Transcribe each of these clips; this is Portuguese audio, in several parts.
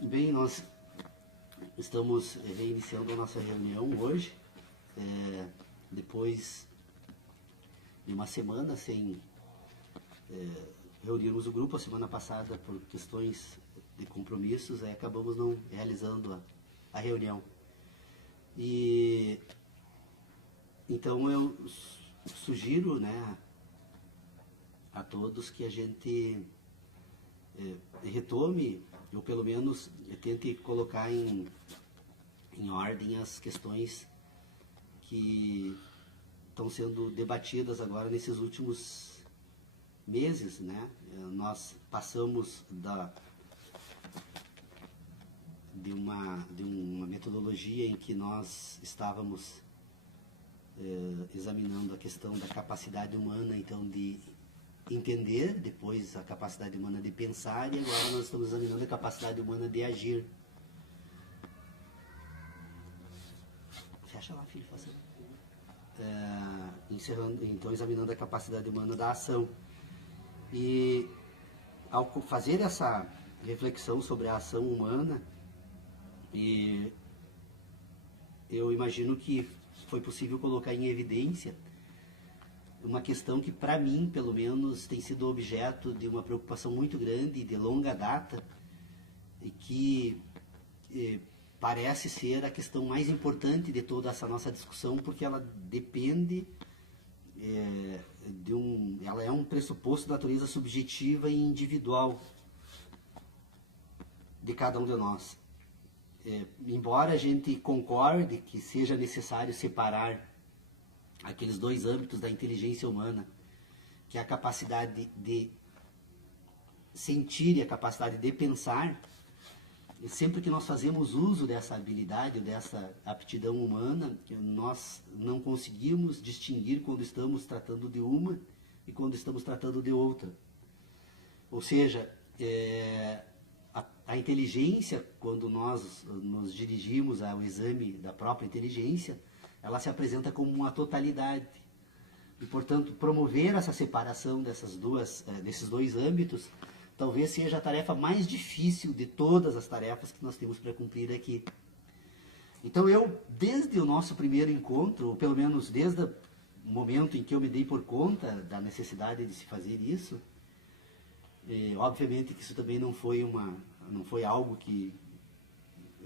Bem, nós estamos reiniciando a nossa reunião hoje, depois de uma semana sem reunirmos o grupo. A semana passada, por questões de compromissos, acabamos não realizando a reunião. E então eu sugiro, né, a todos que a gente retome, ou pelo menos tente colocar em ordem as questões que estão sendo debatidas agora nesses últimos meses, né? Nós passamos de uma metodologia em que nós estávamos examinando a questão da capacidade humana, então, de entender, depois a capacidade humana de pensar, e agora nós estamos examinando a capacidade humana de agir. Fecha lá, filho, faça. Então, examinando a capacidade humana da ação. E ao fazer essa reflexão sobre a ação humana, eu imagino que foi possível colocar em evidência uma questão que, para mim, pelo menos, tem sido objeto de uma preocupação muito grande, de longa data, e que parece ser a questão mais importante de toda essa nossa discussão, porque ela depende ela é um pressuposto de natureza subjetiva e individual de cada um de nós. Embora a gente concorde que seja necessário separar aqueles dois âmbitos da inteligência humana, que é a capacidade de sentir e a capacidade de pensar, sempre que nós fazemos uso dessa habilidade ou dessa aptidão humana, nós não conseguimos distinguir quando estamos tratando de uma e quando estamos tratando de outra. Ou seja, a inteligência, quando nós nos dirigimos ao exame da própria inteligência, ela se apresenta como uma totalidade. E, portanto, promover essa separação desses dois âmbitos talvez seja a tarefa mais difícil de todas as tarefas que nós temos para cumprir aqui. Então eu, desde o nosso primeiro encontro, ou pelo menos desde o momento em que eu me dei por conta da necessidade de se fazer isso, obviamente que isso também não foi algo que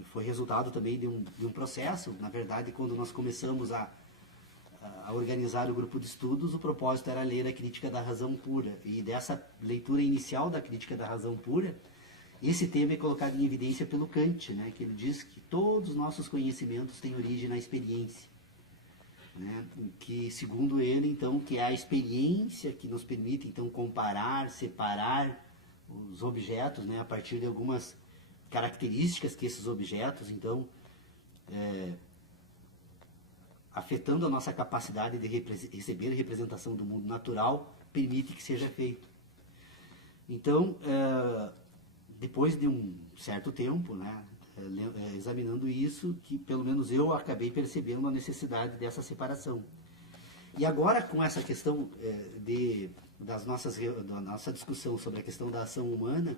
foi resultado também de um processo. Na verdade, quando nós começamos a organizar o grupo de estudos, o propósito era ler a Crítica da Razão Pura. E dessa leitura inicial da Crítica da Razão Pura, esse tema é colocado em evidência pelo Kant, né, que ele diz que todos os nossos conhecimentos têm origem na experiência. Né, que, segundo ele, então, que é a experiência que nos permite, então, comparar, separar os objetos, né, a partir de algumas características que esses objetos, então, afetando a nossa capacidade de receber representação do mundo natural, permite que seja feito. Então, depois de um certo tempo, né, examinando isso, que pelo menos eu acabei percebendo a necessidade dessa separação. E agora, com essa questão da nossa discussão sobre a questão da ação humana,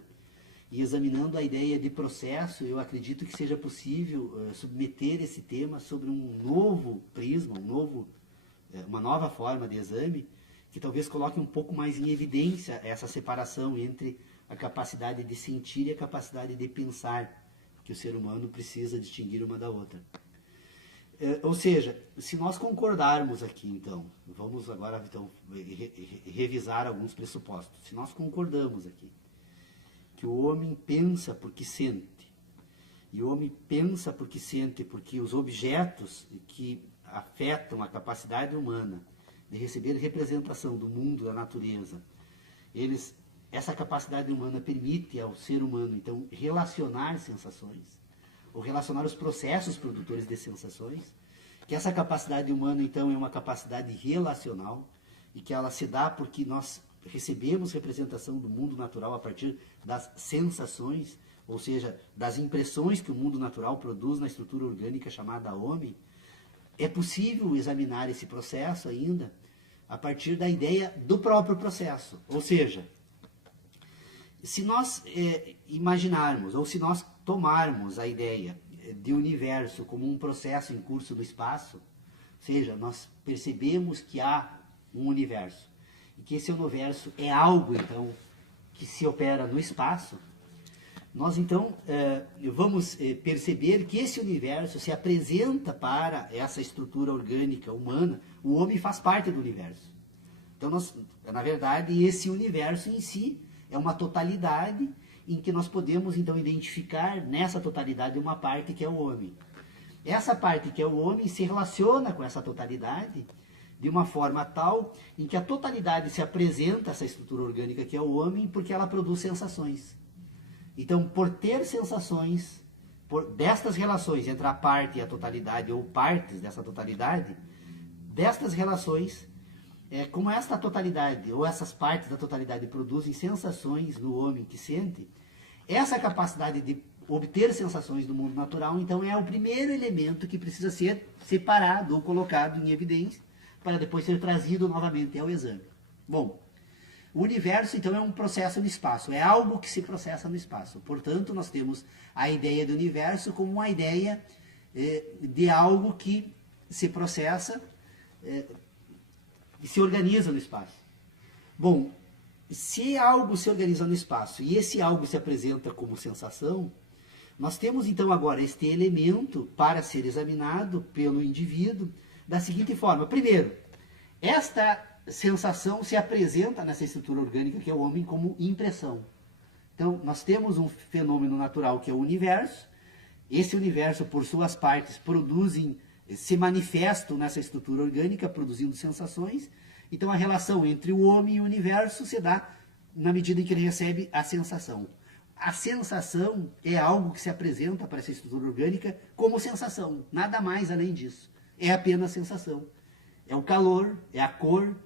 e examinando a ideia de processo, eu acredito que seja possível submeter esse tema sobre um novo prisma, uma nova forma de exame, que talvez coloque um pouco mais em evidência essa separação entre a capacidade de sentir e a capacidade de pensar, que o ser humano precisa distinguir uma da outra. Ou seja, se nós concordarmos aqui, então, vamos agora então, revisar alguns pressupostos. Se nós concordamos aqui que o homem pensa porque sente, e o homem pensa porque sente porque os objetos que afetam a capacidade humana de receber representação do mundo, da natureza, essa capacidade humana permite ao ser humano, então, relacionar sensações, ou relacionar os processos produtores de sensações, que essa capacidade humana, então, é uma capacidade relacional, e que ela se dá porque nós recebemos representação do mundo natural a partir das sensações, ou seja, das impressões que o mundo natural produz na estrutura orgânica chamada homem. É possível examinar esse processo ainda a partir da ideia do próprio processo. Ou seja, se nós imaginarmos, ou se nós tomarmos a ideia de universo como um processo em curso no espaço, ou seja, nós percebemos que há um universo, e que esse universo é algo, então, que se opera no espaço, nós, então, vamos perceber que esse universo se apresenta para essa estrutura orgânica humana, o homem faz parte do universo. Então, na verdade, esse universo em si é uma totalidade em que nós podemos, então, identificar nessa totalidade uma parte que é o homem. Essa parte que é o homem se relaciona com essa totalidade de uma forma tal em que a totalidade se apresenta, essa estrutura orgânica que é o homem, porque ela produz sensações. Então, por ter sensações, destas relações entre a parte e a totalidade, ou partes dessa totalidade, destas relações, como esta totalidade, ou essas partes da totalidade produzem sensações no homem que sente, essa capacidade de obter sensações do mundo natural, então, é o primeiro elemento que precisa ser separado ou colocado em evidência, para depois ser trazido novamente ao exame. Bom, o universo, então, é um processo no espaço, é algo que se processa no espaço. Portanto, nós temos a ideia do universo como uma ideia de algo que se processa e se organiza no espaço. Bom, se algo se organiza no espaço e esse algo se apresenta como sensação, nós temos, então, agora este elemento para ser examinado pelo indivíduo da seguinte forma. Primeiro, esta sensação se apresenta nessa estrutura orgânica que é o homem como impressão. Então, nós temos um fenômeno natural que é o universo. Esse universo, por suas partes, se manifestam nessa estrutura orgânica, produzindo sensações. Então, a relação entre o homem e o universo se dá na medida em que ele recebe a sensação. A sensação é algo que se apresenta para essa estrutura orgânica como sensação, nada mais além disso. É apenas sensação. É o calor, é a cor,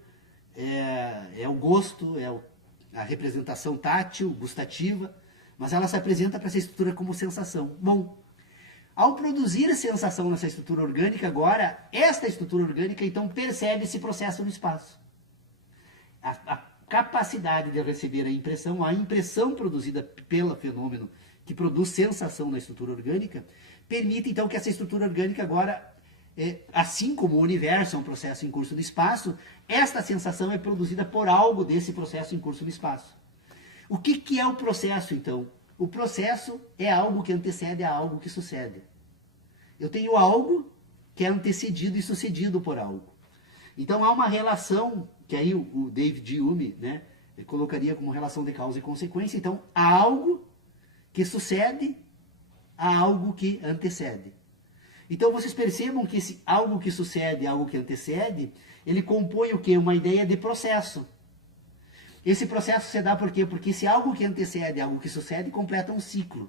é o gosto, a representação tátil, gustativa, mas ela se apresenta para essa estrutura como sensação. Bom, ao produzir a sensação nessa estrutura orgânica, agora, esta estrutura orgânica, então, percebe esse processo no espaço. A capacidade de receber a impressão produzida pelo fenômeno que produz sensação na estrutura orgânica, permite, então, que essa estrutura orgânica agora, assim como o universo é um processo em curso no espaço, esta sensação é produzida por algo desse processo em curso no espaço. O que é o processo, então? O processo é algo que antecede a algo que sucede. Eu tenho algo que é antecedido e sucedido por algo. Então há uma relação, que aí o David Hume, né, colocaria como relação de causa e consequência. Então há algo que sucede a algo que antecede. Então vocês percebam que esse algo que sucede, algo que antecede, ele compõe o quê? Uma ideia de processo. Esse processo se dá por quê? Porque se algo que antecede, algo que sucede, completa um ciclo.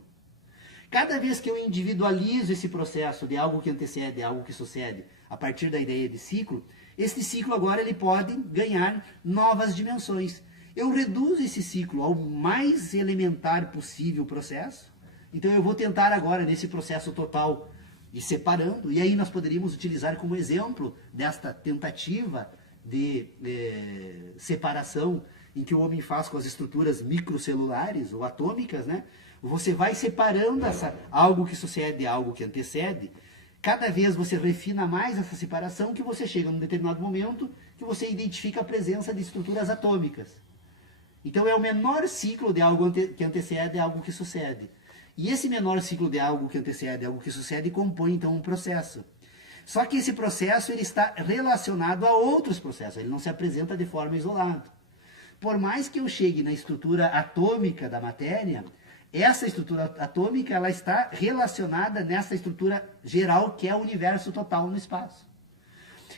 Cada vez que eu individualizo esse processo de algo que antecede, algo que sucede, a partir da ideia de ciclo, esse ciclo agora ele pode ganhar novas dimensões. Eu reduzo esse ciclo ao mais elementar possível processo. Então eu vou tentar agora, nesse processo total, ir separando, e aí nós poderíamos utilizar como exemplo desta tentativa de separação em que o homem faz com as estruturas microcelulares ou atômicas, né? Você vai separando algo que sucede de algo que antecede. Cada vez você refina mais essa separação, que você chega num determinado momento que você identifica a presença de estruturas atômicas. Então é o menor ciclo de algo que antecede a algo que sucede. E esse menor ciclo de algo que antecede a algo que sucede compõe então um processo. Só que esse processo ele está relacionado a outros processos, ele não se apresenta de forma isolada. Por mais que eu chegue na estrutura atômica da matéria, essa estrutura atômica ela está relacionada nessa estrutura geral que é o universo total no espaço.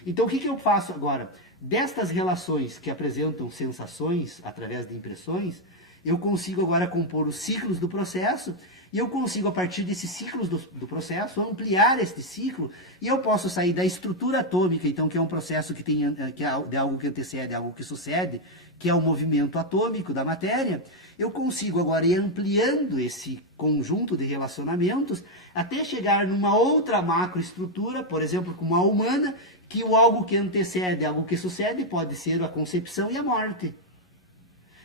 Então o que eu faço agora? Destas relações que apresentam sensações através de impressões, eu consigo agora compor os ciclos do processo E eu consigo, a partir desses ciclos do processo, ampliar este ciclo, e eu posso sair da estrutura atômica, então, que é um processo que é de algo que antecede, algo que sucede, que é o movimento atômico da matéria. Eu consigo agora ir ampliando esse conjunto de relacionamentos até chegar numa outra macroestrutura, por exemplo, como a humana, que o algo que antecede, algo que sucede, pode ser a concepção e a morte.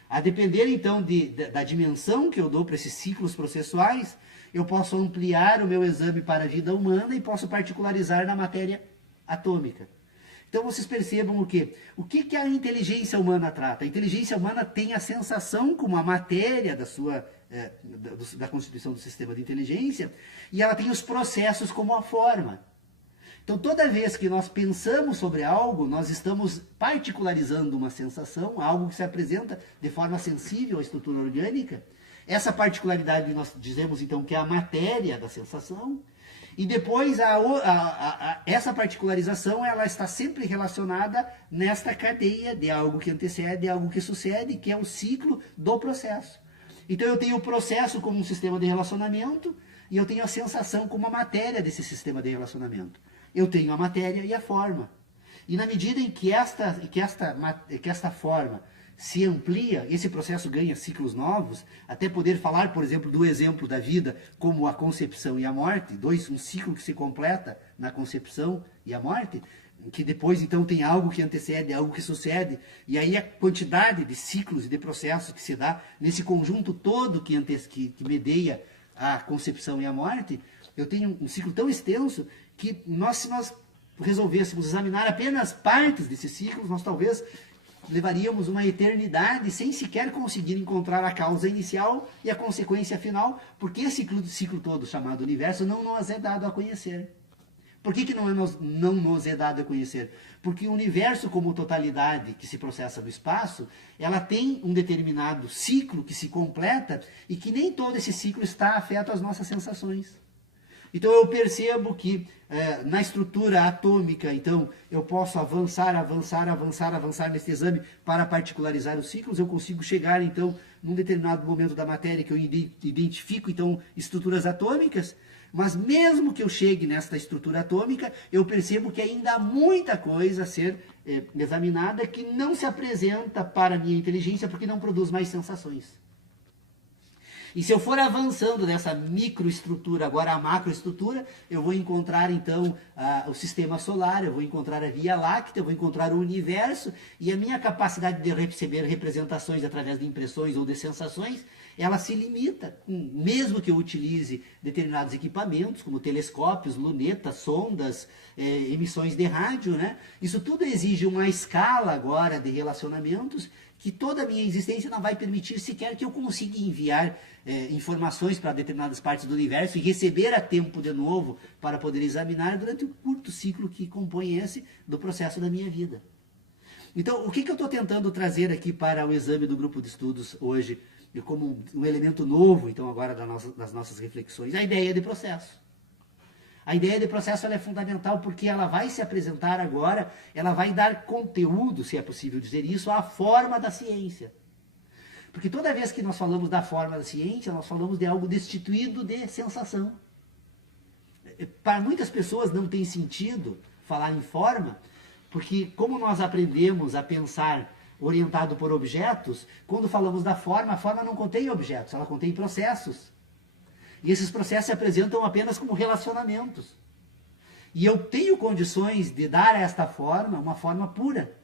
A depender, então, da dimensão que eu dou para esses ciclos processuais, eu posso ampliar o meu exame para a vida humana e posso particularizar na matéria atômica. Então, vocês percebam o quê? O que a inteligência humana trata? A inteligência humana tem a sensação como a matéria da constituição do sistema de inteligência, e ela tem os processos como a forma. Então, toda vez que nós pensamos sobre algo, nós estamos particularizando uma sensação, algo que se apresenta de forma sensível à estrutura orgânica. Essa particularidade nós dizemos, então, que é a matéria da sensação. E depois, essa particularização, ela está sempre relacionada nesta cadeia de algo que antecede, algo que sucede, que é o ciclo do processo. Então, eu tenho o processo como um sistema de relacionamento, e eu tenho a sensação como a matéria desse sistema de relacionamento. Eu tenho a matéria e a forma. E na medida em que esta forma se amplia, esse processo ganha ciclos novos, até poder falar, por exemplo, do exemplo da vida como a concepção e a morte, um ciclo que se completa na concepção e a morte, que depois então tem algo que antecede, algo que sucede, e aí a quantidade de ciclos e de processos que se dá nesse conjunto todo que medeia a concepção e a morte, eu tenho um ciclo tão extenso que se nós resolvêssemos examinar apenas partes desses ciclos, nós talvez levaríamos uma eternidade sem sequer conseguir encontrar a causa inicial e a consequência final, porque esse ciclo todo chamado universo não nos é dado a conhecer. Por que não nos é dado a conhecer? Porque o universo como totalidade que se processa no espaço, ela tem um determinado ciclo que se completa e que nem todo esse ciclo está afeto às nossas sensações. Então eu percebo que na estrutura atômica, então, eu posso avançar nesse exame para particularizar os ciclos, eu consigo chegar, então, num determinado momento da matéria que eu identifico, então, estruturas atômicas, mas mesmo que eu chegue nesta estrutura atômica, eu percebo que ainda há muita coisa a ser examinada que não se apresenta para a minha inteligência porque não produz mais sensações. E se eu for avançando nessa microestrutura, agora a macroestrutura, eu vou encontrar então o sistema solar, eu vou encontrar a Via Láctea, eu vou encontrar o universo, e a minha capacidade de receber representações através de impressões ou de sensações, ela se limita, mesmo que eu utilize determinados equipamentos, como telescópios, lunetas, sondas, emissões de rádio, né? Isso tudo exige uma escala agora de relacionamentos que toda a minha existência não vai permitir sequer que eu consiga enviar informações para determinadas partes do universo e receber a tempo de novo para poder examinar durante o curto ciclo que compõe esse do processo da minha vida. Então, o que eu estou tentando trazer aqui para o exame do grupo de estudos hoje, como um elemento novo, então, agora das nossas reflexões? A ideia de processo. A ideia de processo ela é fundamental porque ela vai se apresentar agora, ela vai dar conteúdo, se é possível dizer isso, à forma da ciência. Porque toda vez que nós falamos da forma da ciência, nós falamos de algo destituído de sensação. Para muitas pessoas não tem sentido falar em forma, porque como nós aprendemos a pensar orientado por objetos, quando falamos da forma, a forma não contém objetos, ela contém processos. E esses processos se apresentam apenas como relacionamentos. E eu tenho condições de dar a esta forma uma forma pura.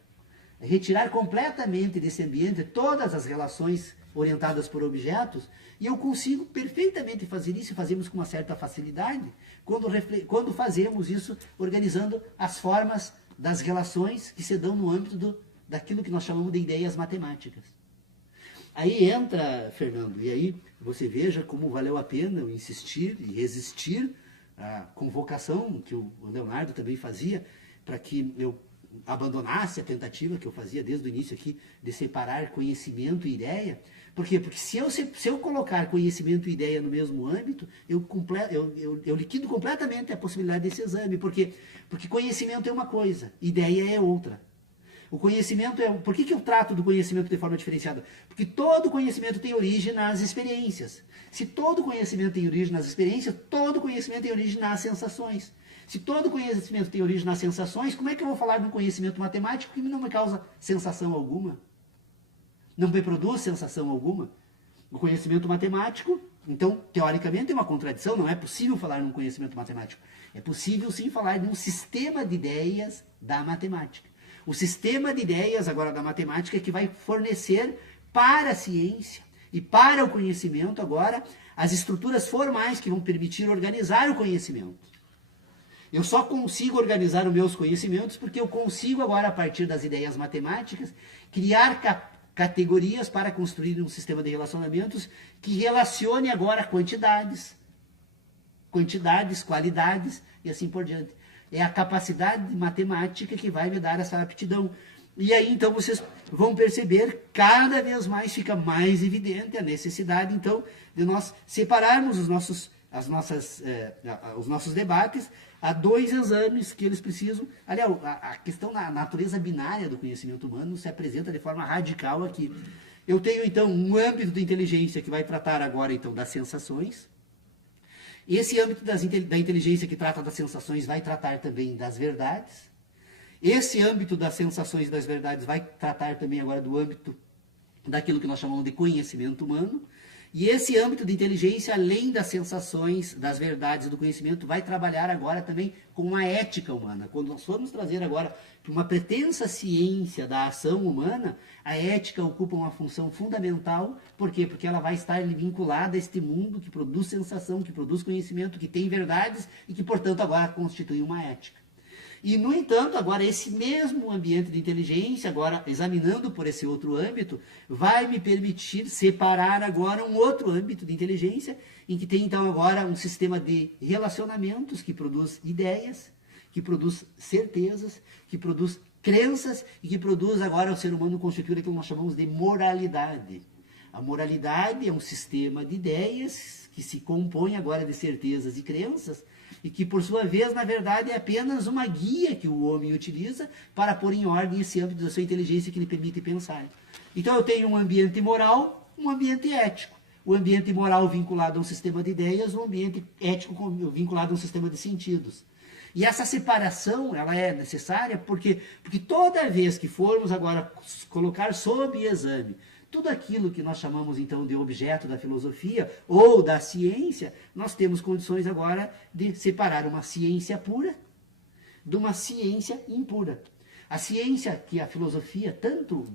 Retirar completamente desse ambiente todas as relações orientadas por objetos, e eu consigo perfeitamente fazer isso, e fazemos com uma certa facilidade, quando fazemos isso organizando as formas das relações que se dão no âmbito daquilo que nós chamamos de ideias matemáticas. Aí entra, Fernando, e aí você veja como valeu a pena eu insistir e resistir à convocação que o Leonardo também fazia, para que eu abandonasse a tentativa que eu fazia desde o início aqui de separar conhecimento e ideia. Por quê? Porque se eu colocar conhecimento e ideia no mesmo âmbito, eu liquido completamente a possibilidade desse exame. Por quê? Porque conhecimento é uma coisa, ideia é outra. O conhecimento é... Por que eu trato do conhecimento de forma diferenciada? Porque todo conhecimento tem origem nas experiências. Se todo conhecimento tem origem nas experiências, todo conhecimento tem origem nas sensações. Se todo conhecimento tem origem nas sensações, como é que eu vou falar de um conhecimento matemático que não me causa sensação alguma? Não me produz sensação alguma? O conhecimento matemático, então, teoricamente, é uma contradição. Não é possível falar num conhecimento matemático. É possível, sim, falar de um sistema de ideias da matemática. O sistema de ideias, agora, da matemática, é que vai fornecer para a ciência e para o conhecimento, agora, as estruturas formais que vão permitir organizar o conhecimento. Eu só consigo organizar os meus conhecimentos porque eu consigo agora, a partir das ideias matemáticas, criar categorias para construir um sistema de relacionamentos que relacione agora quantidades, qualidades e assim por diante. É a capacidade matemática que vai me dar essa aptidão. E aí, então, vocês vão perceber, cada vez mais fica mais evidente a necessidade, então, de nós separarmos os nossos debates a 2 exames que eles precisam. Aliás, a questão da natureza binária do conhecimento humano se apresenta de forma radical aqui. Eu tenho, então, um âmbito de inteligência que vai tratar agora, então, das sensações. Esse âmbito da inteligência que trata das sensações vai tratar também das verdades. Esse âmbito das sensações e das verdades vai tratar também agora do âmbito daquilo que nós chamamos de conhecimento humano. E esse âmbito de inteligência, além das sensações, das verdades e do conhecimento, vai trabalhar agora também com a ética humana. Quando nós formos trazer agora para uma pretensa ciência da ação humana, a ética ocupa uma função fundamental. Por quê? Porque ela vai estar vinculada a este mundo que produz sensação, que produz conhecimento, que tem verdades e que, portanto, agora constitui uma ética. E, no entanto, agora esse mesmo ambiente de inteligência, agora examinando por esse outro âmbito, vai me permitir separar agora um outro âmbito de inteligência, em que tem então agora um sistema de relacionamentos que produz ideias, que produz certezas, que produz crenças e que produz agora o ser humano constituir aquilo que nós chamamos de moralidade. A moralidade é um sistema de ideias que se compõe agora de certezas e crenças, e que, por sua vez, na verdade, é apenas uma guia que o homem utiliza para pôr em ordem esse âmbito da sua inteligência que lhe permite pensar. Então, eu tenho um ambiente moral, um ambiente ético. O ambiente moral vinculado a um sistema de ideias, o ambiente ético vinculado a um sistema de sentidos. E essa separação, ela é necessária porque toda vez que formos agora colocar sob exame tudo aquilo que nós chamamos, então, de objeto da filosofia ou da ciência, nós temos condições agora de separar uma ciência pura de uma ciência impura. A ciência que a filosofia tanto,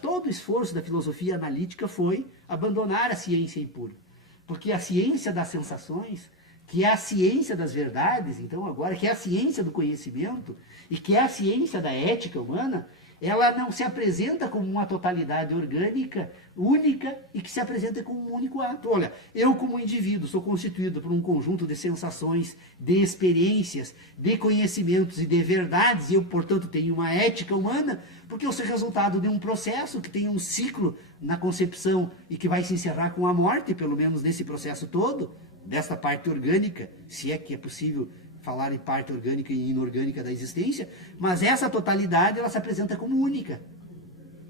todo o esforço da filosofia analítica foi abandonar a ciência impura. Porque a ciência das sensações, que é a ciência das verdades, então agora, que é a ciência do conhecimento e que é a ciência da ética humana, ela não se apresenta como uma totalidade orgânica, única, e que se apresenta como um único ato. Olha, eu como indivíduo sou constituído por um conjunto de sensações, de experiências, de conhecimentos e de verdades, e eu, portanto, tenho uma ética humana, porque eu sou resultado de um processo que tem um ciclo na concepção e que vai se encerrar com a morte, pelo menos nesse processo todo, desta parte orgânica, se é que é possível falar em parte orgânica e inorgânica da existência, mas essa totalidade ela se apresenta como única.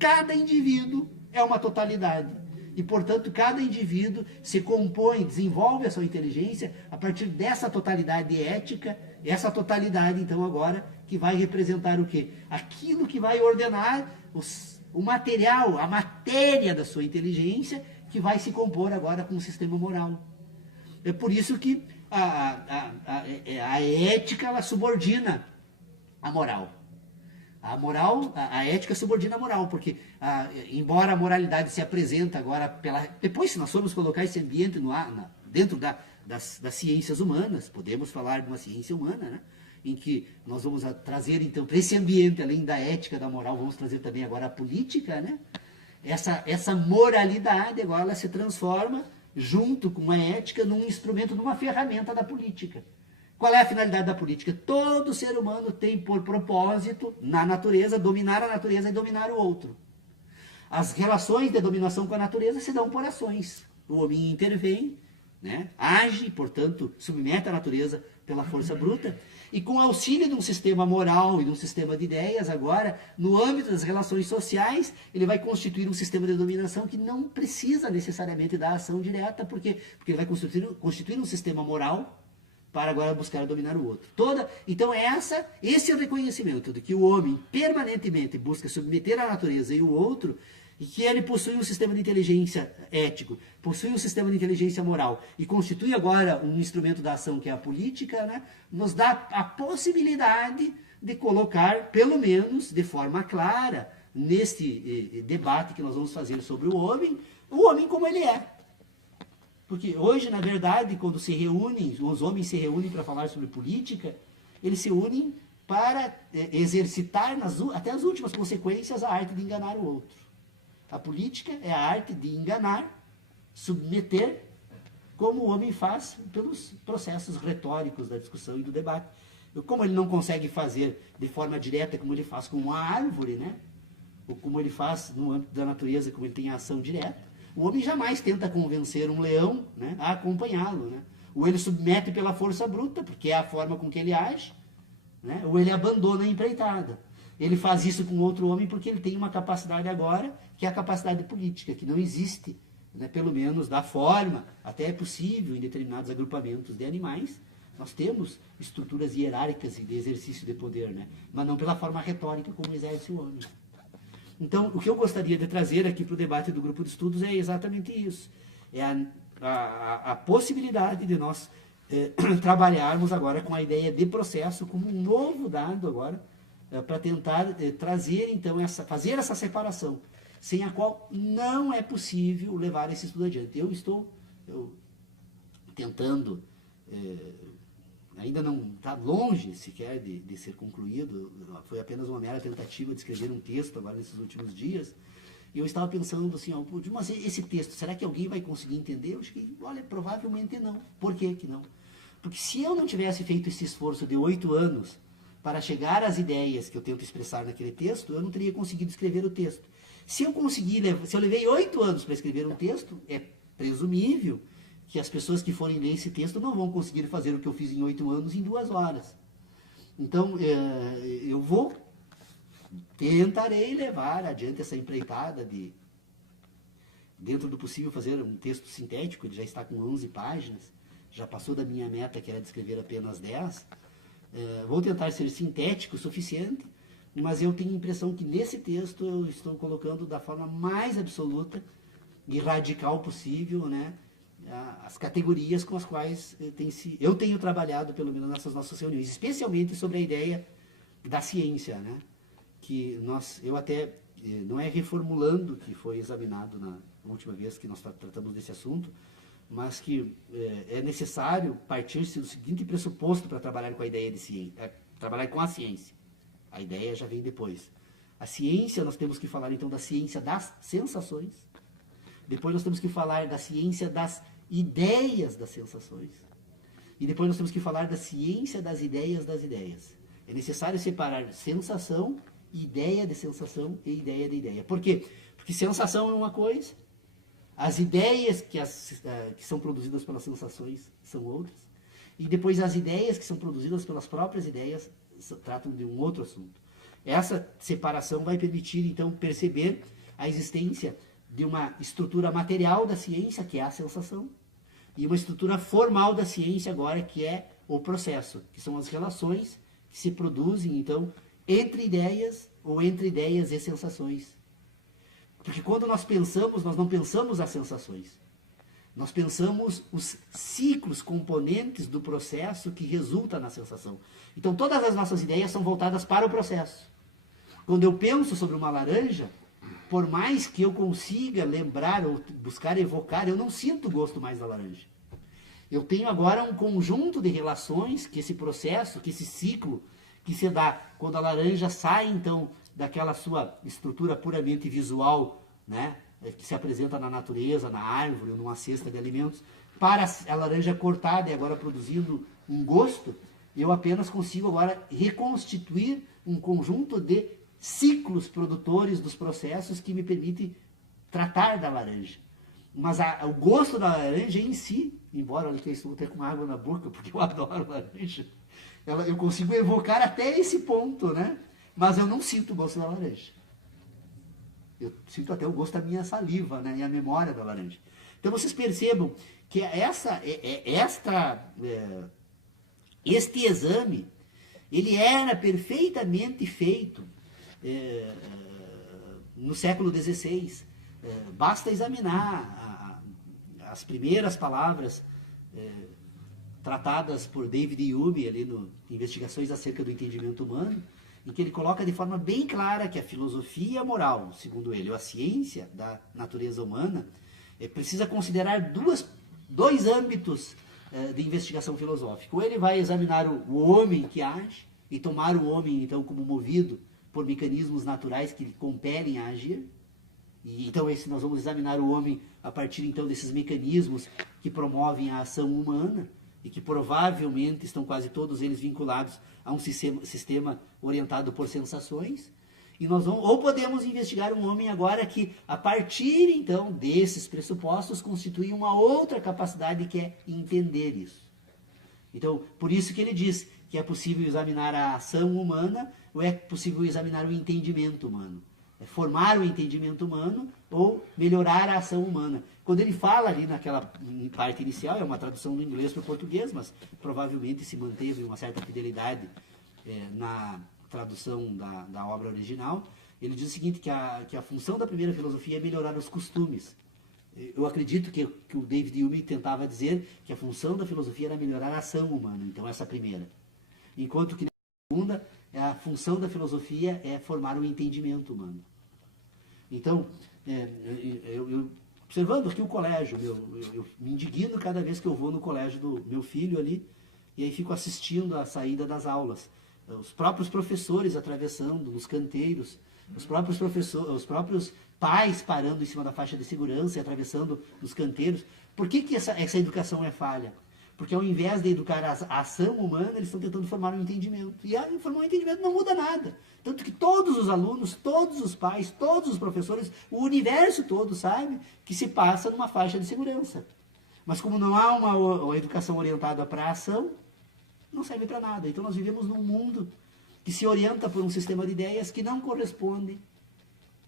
Cada indivíduo é uma totalidade. E, portanto, cada indivíduo se compõe, desenvolve a sua inteligência a partir dessa totalidade ética, essa totalidade, então, agora, que vai representar o quê? Aquilo que vai ordenar o material, a matéria da sua inteligência, que vai se compor agora com o sistema moral. É por isso que a ética ela subordina a moral. A ética subordina a moral, porque embora a moralidade se apresenta agora depois, se nós formos colocar esse ambiente dentro das ciências humanas, podemos falar de uma ciência humana, em que nós vamos trazer então para esse ambiente, além da ética, da moral, vamos trazer também agora a política, Essa moralidade agora ela se transforma junto com a ética, num instrumento, numa ferramenta da política. Qual é a finalidade da política? Todo ser humano tem por propósito, na natureza, dominar a natureza e dominar o outro. As relações de dominação com a natureza se dão por ações. O homem intervém, age, portanto, submete a natureza pela força bruta. e com auxílio de um sistema moral e de um sistema de ideias, agora, no âmbito das relações sociais, ele vai constituir um sistema de dominação que não precisa necessariamente da ação direta, porque ele vai constituir um sistema moral para agora buscar dominar o outro. Então esse é o reconhecimento de que o homem permanentemente busca submeter a natureza e o outro, e que ele possui um sistema de inteligência ético, possui um sistema de inteligência moral, e constitui agora um instrumento da ação que é a política, né, nos dá a possibilidade de colocar, pelo menos de forma clara, neste debate que nós vamos fazer sobre o homem como ele é. Porque hoje, na verdade, quando os homens se reúnem para falar sobre política, eles se unem para exercitar até as últimas consequências a arte de enganar o outro. A política é a arte de enganar, submeter, como o homem faz pelos processos retóricos da discussão e do debate. Como ele não consegue fazer de forma direta, como ele faz com uma árvore, né? Ou como ele faz no âmbito da natureza, como ele tem a ação direta, o homem jamais tenta convencer um leão, né, a acompanhá-lo. Né? Ou ele submete pela força bruta, porque é a forma com que ele age, né? Ou ele abandona a empreitada. Ele faz isso com outro homem porque ele tem uma capacidade agora, que é a capacidade política, que não existe, né, pelo menos da forma, até é possível em determinados agrupamentos de animais, nós temos estruturas hierárquicas de exercício de poder, né? Mas não pela forma retórica como exerce o homem. Então, o que eu gostaria de trazer aqui para o debate do grupo de estudos é exatamente isso. É a possibilidade de nós trabalharmos agora com a ideia de processo como um novo dado agora, para tentar trazer, então, fazer essa separação, sem a qual não é possível levar esse estudo adiante. Eu estou tentando... ainda não está longe sequer de ser concluído, foi apenas uma mera tentativa de escrever um texto agora nesses últimos dias, e eu estava pensando assim, mas esse texto, será que alguém vai conseguir entender? Eu acho que, olha, provavelmente não. Por que não? Porque se eu não tivesse feito esse esforço de 8 anos para chegar às ideias que eu tento expressar naquele texto, eu não teria conseguido escrever o texto. Se eu levei 8 anos para escrever um texto, é presumível que as pessoas que forem ler esse texto não vão conseguir fazer o que eu fiz em 8 anos em 2 horas. Então, eu tentarei levar adiante essa empreitada de, dentro do possível, fazer um texto sintético. Ele já está com 11 páginas, já passou da minha meta, que era de escrever apenas 10. Vou tentar ser sintético o suficiente, mas eu tenho a impressão que nesse texto eu estou colocando da forma mais absoluta e radical possível, né, as categorias com as quais eu tenho trabalhado, pelo menos nessas nossas reuniões, especialmente sobre a ideia da ciência, né? Que eu até, não é reformulando que foi examinado na última vez que nós tratamos desse assunto, mas que é necessário partir-se do seguinte pressuposto para trabalhar com a ideia de ciência, trabalhar com a ciência. A ideia já vem depois. A ciência, nós temos que falar então da ciência das sensações. Depois nós temos que falar da ciência das ideias das sensações. E depois nós temos que falar da ciência das ideias das ideias. É necessário separar sensação, ideia de sensação e ideia de ideia. Por quê? Porque sensação é uma coisa, as ideias que são produzidas pelas sensações são outras, e depois as ideias que são produzidas pelas próprias ideias tratam de um outro assunto. Essa separação vai permitir, então, perceber a existência de uma estrutura material da ciência, que é a sensação, e uma estrutura formal da ciência agora, que é o processo, que são as relações que se produzem, então, entre ideias ou entre ideias e sensações. Porque quando nós pensamos, nós não pensamos as sensações. Nós pensamos os ciclos, componentes do processo que resulta na sensação. Então, todas as nossas ideias são voltadas para o processo. Quando eu penso sobre uma laranja, por mais que eu consiga lembrar ou buscar evocar, eu não sinto o gosto mais da laranja. Eu tenho agora um conjunto de relações que esse processo, que esse ciclo que se dá quando a laranja sai, então, daquela sua estrutura puramente visual, né, que se apresenta na natureza, na árvore, ou numa cesta de alimentos, para a laranja cortada e agora produzindo um gosto, eu apenas consigo agora reconstituir um conjunto de ciclos produtores dos processos que me permitem tratar da laranja. Mas o gosto da laranja em si, embora olha que eu estou até com água na boca, porque eu adoro laranja, eu consigo evocar até esse ponto, né? Mas eu não sinto o gosto da laranja. Eu sinto até o gosto da minha saliva, né? E a memória da laranja. Então vocês percebam que este exame, ele era perfeitamente feito no século XVI. Basta examinar as primeiras palavras tratadas por David Hume ali no Investigações acerca do Entendimento Humano, em que ele coloca de forma bem clara que a filosofia moral, segundo ele, ou a ciência da natureza humana, precisa considerar dois âmbitos de investigação filosófica. Ou ele vai examinar o homem que age e tomar o homem, então, como movido por mecanismos naturais que lhe compelem a agir. E, então, nós vamos examinar o homem a partir, então, desses mecanismos que promovem a ação humana e que provavelmente estão quase todos eles vinculados a um sistema orientado por sensações. E nós vamos, ou podemos investigar um homem agora que, a partir, então, desses pressupostos, constitui uma outra capacidade que é entender isso. Então, por isso que ele diz que é possível examinar a ação humana ou é possível examinar o entendimento humano. É formar o entendimento humano ou melhorar a ação humana. Quando ele fala ali naquela parte inicial, é uma tradução do inglês para o português, mas provavelmente se manteve uma certa fidelidade na tradução da obra original. Ele diz o seguinte, que a função da primeira filosofia é melhorar os costumes. Eu acredito que o David Hume tentava dizer que a função da filosofia era melhorar a ação humana, então essa primeira. Enquanto que na segunda, a função da filosofia é formar o entendimento humano. Então, eu observando aqui o colégio, eu me indigno cada vez que eu vou no colégio do meu filho ali, e aí fico assistindo a saída das aulas. Os próprios professores atravessando nos canteiros, os próprios pais parando em cima da faixa de segurança e atravessando nos canteiros. Por que essa educação é falha? Porque ao invés de educar a ação humana, eles estão tentando formar um entendimento. E formar um entendimento não muda nada. Tanto que todos os alunos, todos os pais, todos os professores, o universo todo sabe que se passa numa faixa de segurança. Mas como não há uma educação orientada para a ação, não serve para nada. Então nós vivemos num mundo que se orienta por um sistema de ideias que não corresponde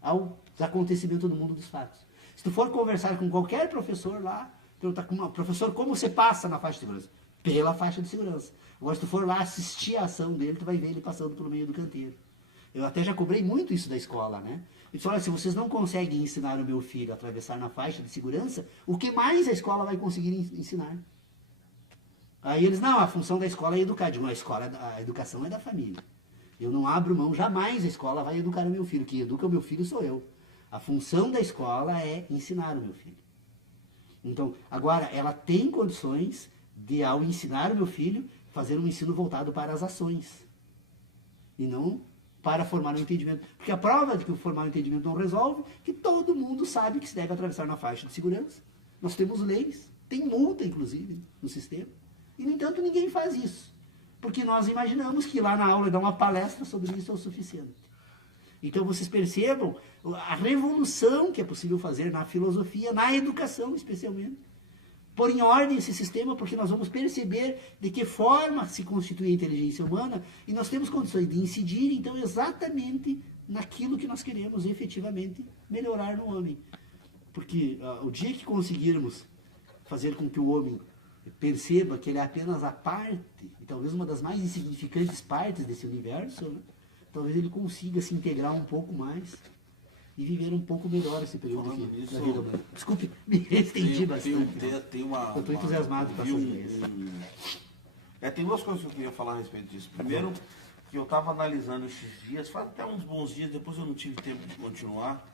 aos acontecimentos do mundo dos fatos. Se tu for conversar com qualquer professor lá, perguntar professor, como você passa na faixa de segurança? Pela faixa de segurança. Agora, se tu for lá assistir a ação dele, tu vai ver ele passando pelo meio do canteiro. Eu até já cobrei muito isso da escola, né? Eu disse, olha, se vocês não conseguem ensinar o meu filho a atravessar na faixa de segurança, o que mais a escola vai conseguir ensinar? Aí eles, não, a função da escola é educar. Digo, a educação é da família. Eu não abro mão, jamais a escola vai educar o meu filho. Quem educa o meu filho sou eu. A função da escola é ensinar o meu filho. Então, agora, ela tem condições de, ao ensinar o meu filho, fazer um ensino voltado para as ações. E não para formar um entendimento. Porque a prova de que formar um entendimento não resolve, que todo mundo sabe que se deve atravessar na faixa de segurança. Nós temos leis, tem multa, inclusive, no sistema. E, no entanto, ninguém faz isso. Porque nós imaginamos que lá na aula dar uma palestra sobre isso é o suficiente. Então, vocês percebam a revolução que é possível fazer na filosofia, na educação, especialmente. Pôr em ordem esse sistema, porque nós vamos perceber de que forma se constitui a inteligência humana e nós temos condições de incidir, então, exatamente naquilo que nós queremos efetivamente melhorar no homem. Porque o dia que conseguirmos fazer com que o homem perceba que ele é apenas a parte, e talvez uma das mais insignificantes partes desse universo, né? Talvez ele consiga se integrar um pouco mais e viver um pouco melhor esse período aqui da vida humana. Desculpe, me estendi bastante. Eu estou entusiasmado com essas ideias. Tem duas coisas que eu queria falar a respeito disso. Primeiro, que eu estava analisando esses dias, faz até uns bons dias, depois eu não tive tempo de continuar,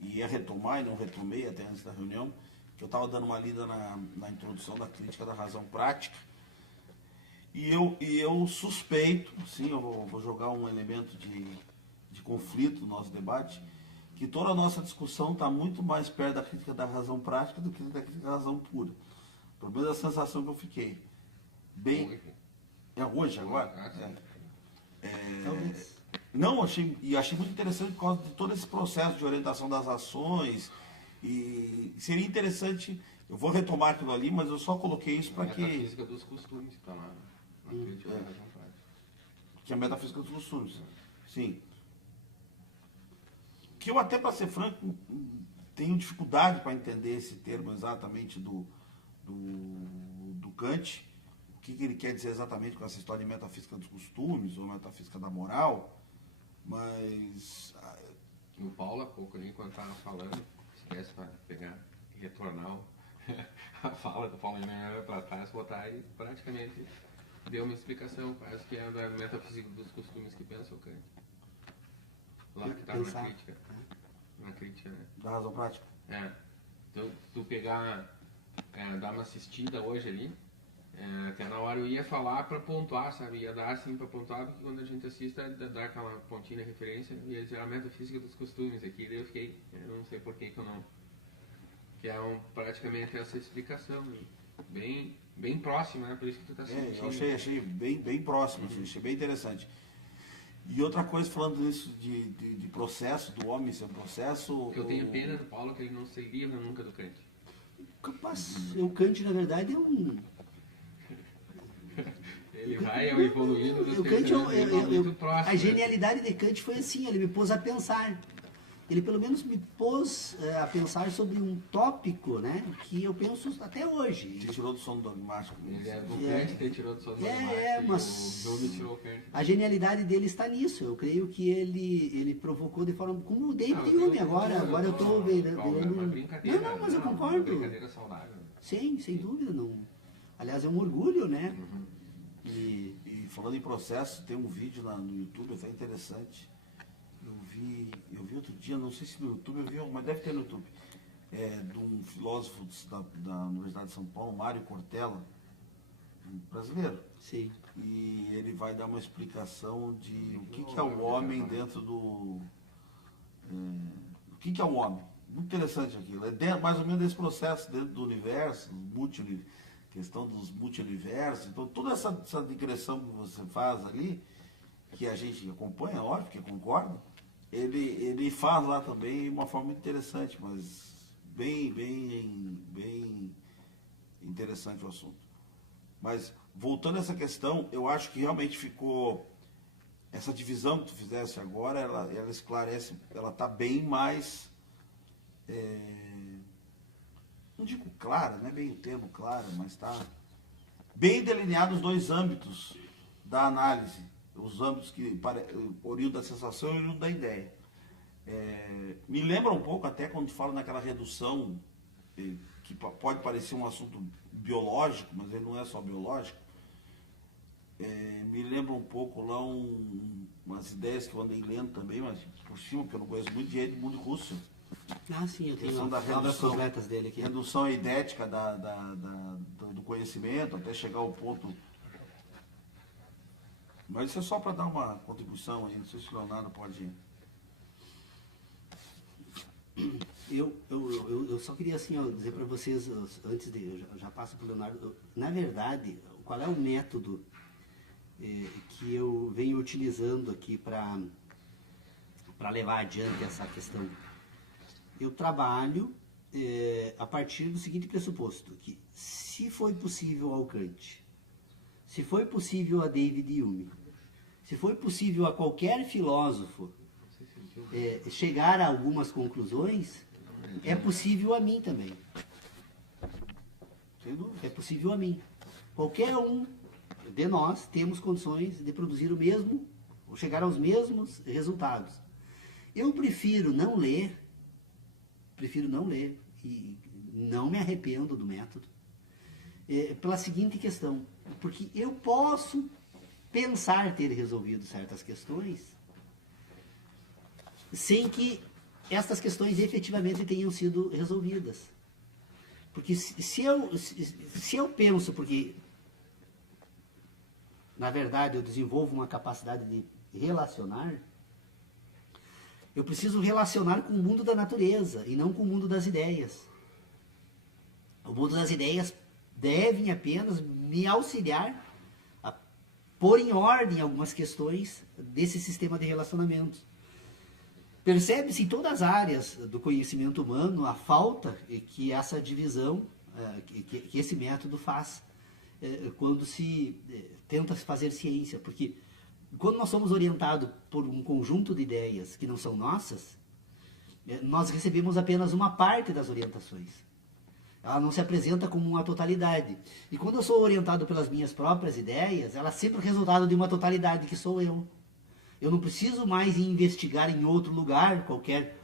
e ia retomar, e não retomei até antes da reunião, que eu estava dando uma lida na introdução da crítica da razão prática. E eu suspeito, sim, eu vou jogar um elemento de conflito no nosso debate, que toda a nossa discussão está muito mais perto da crítica da razão prática do que da crítica da razão pura. Pelo menos a sensação que eu fiquei. Hoje, agora? Não, achei muito interessante por causa de todo esse processo de orientação das ações. E seria interessante, eu vou retomar aquilo ali, mas eu só coloquei isso para que... A física dos costumes está lá. que é a metafísica dos costumes. Sim. Que eu até, para ser franco, tenho dificuldade para entender esse termo exatamente do Kant, o que ele quer dizer exatamente com essa história de metafísica dos costumes ou metafísica da moral, mas... O Paulo, há pouco, ali, enquanto estava falando, esquece para pegar e retornar a fala do Paulo para trás, botar e praticamente deu uma explicação, parece que é da metafísica dos costumes que pensa o Kant. Lá que estava na crítica. Na crítica, né? Da razão prática. Então, tu pegar, dar uma assistida hoje ali, até na hora eu ia falar para pontuar, sabe? Ia dar assim para pontuar, porque quando a gente assiste, dá aquela pontinha de referência, e ia dizer a metafísica dos costumes aqui, daí eu fiquei, eu não sei por que eu não... Que é praticamente essa explicação, bem próxima, né? Por isso que tu está sentindo. Eu achei bem próximo, achei bem interessante. E outra coisa, falando nisso de processo, do homem ser um processo... O que eu tenho pena do Paulo é que ele não se livra nunca do Kant. O Kant, na verdade, é um... Ele vai evoluindo dos muito próximo. A genialidade de Kant foi assim, ele me pôs a pensar. Ele pelo menos me pôs a pensar sobre um tópico, né, que eu penso até hoje. Te tirou do sono dogmático. Ele é do Kant, te tirou do sono dogmático. Mas o Jung tirou o Kant. a genialidade dele está nisso. Eu creio que ele provocou de forma... Como o David Hume agora eu estou virando... Não, mas eu concordo. Uma brincadeira saudável. Sim, sem dúvida. Não. Aliás, é um orgulho, né? E falando em processo, tem um vídeo no YouTube até interessante. Eu vi outro dia, não sei se no YouTube, mas deve ter no YouTube, de um filósofo da Universidade de São Paulo, Mário Cortella, um brasileiro. Sim. E ele vai dar uma explicação de o que é o homem dentro do... o que é o homem? Muito interessante aquilo. É mais ou menos esse processo dentro do universo, questão dos multiversos. Então, toda essa digressão que você faz ali, que a gente acompanha, óbvio que concorda, ele faz lá também de uma forma interessante, mas bem interessante o assunto. Mas, voltando a essa questão, eu acho que realmente ficou... Essa divisão que tu fizesse agora, ela esclarece, ela está bem mais... não digo clara, não é bem o termo clara, mas está bem delineado os dois âmbitos da análise. Os âmbitos que oriundam da sensação e oriundam da ideia. Me lembra um pouco até quando fala naquela redução, que pode parecer um assunto biológico, mas ele não é só biológico. Me lembra um pouco lá umas ideias que eu andei lendo também, mas por cima, porque eu não conheço muito, de Edmund Husserl. Sim, eu tenho das completas dele aqui. Redução idética do conhecimento, até chegar ao ponto... Mas isso é só para dar uma contribuição aí, não sei se o Leonardo pode... Eu só queria assim, dizer para vocês, antes de... Eu já passo para o Leonardo. Na verdade, qual é o método que eu venho utilizando aqui para levar adiante essa questão? Eu trabalho a partir do seguinte pressuposto, que se foi possível ao Kant, se foi possível a David Hume, se foi possível a qualquer filósofo chegar a algumas conclusões, é possível a mim também. É possível a mim. Qualquer um de nós temos condições de produzir o mesmo, ou chegar aos mesmos resultados. Eu prefiro não ler e não me arrependo do método, pela seguinte questão, porque eu posso pensar ter resolvido certas questões sem que estas questões efetivamente tenham sido resolvidas. Porque se eu penso, porque na verdade eu desenvolvo uma capacidade de relacionar, eu preciso relacionar com o mundo da natureza e não com o mundo das ideias. O mundo das ideias devem apenas me auxiliar a pôr em ordem algumas questões desse sistema de relacionamentos. Percebe-se em todas as áreas do conhecimento humano a falta que essa divisão, que esse método faz quando se tenta fazer ciência, porque Quando nós somos orientados por um conjunto de ideias que não são nossas, nós recebemos apenas uma parte das orientações. Ela não se apresenta como uma totalidade. E quando eu sou orientado pelas minhas próprias ideias, ela é sempre o resultado de uma totalidade, que sou eu. Eu não preciso mais investigar em outro lugar qualquer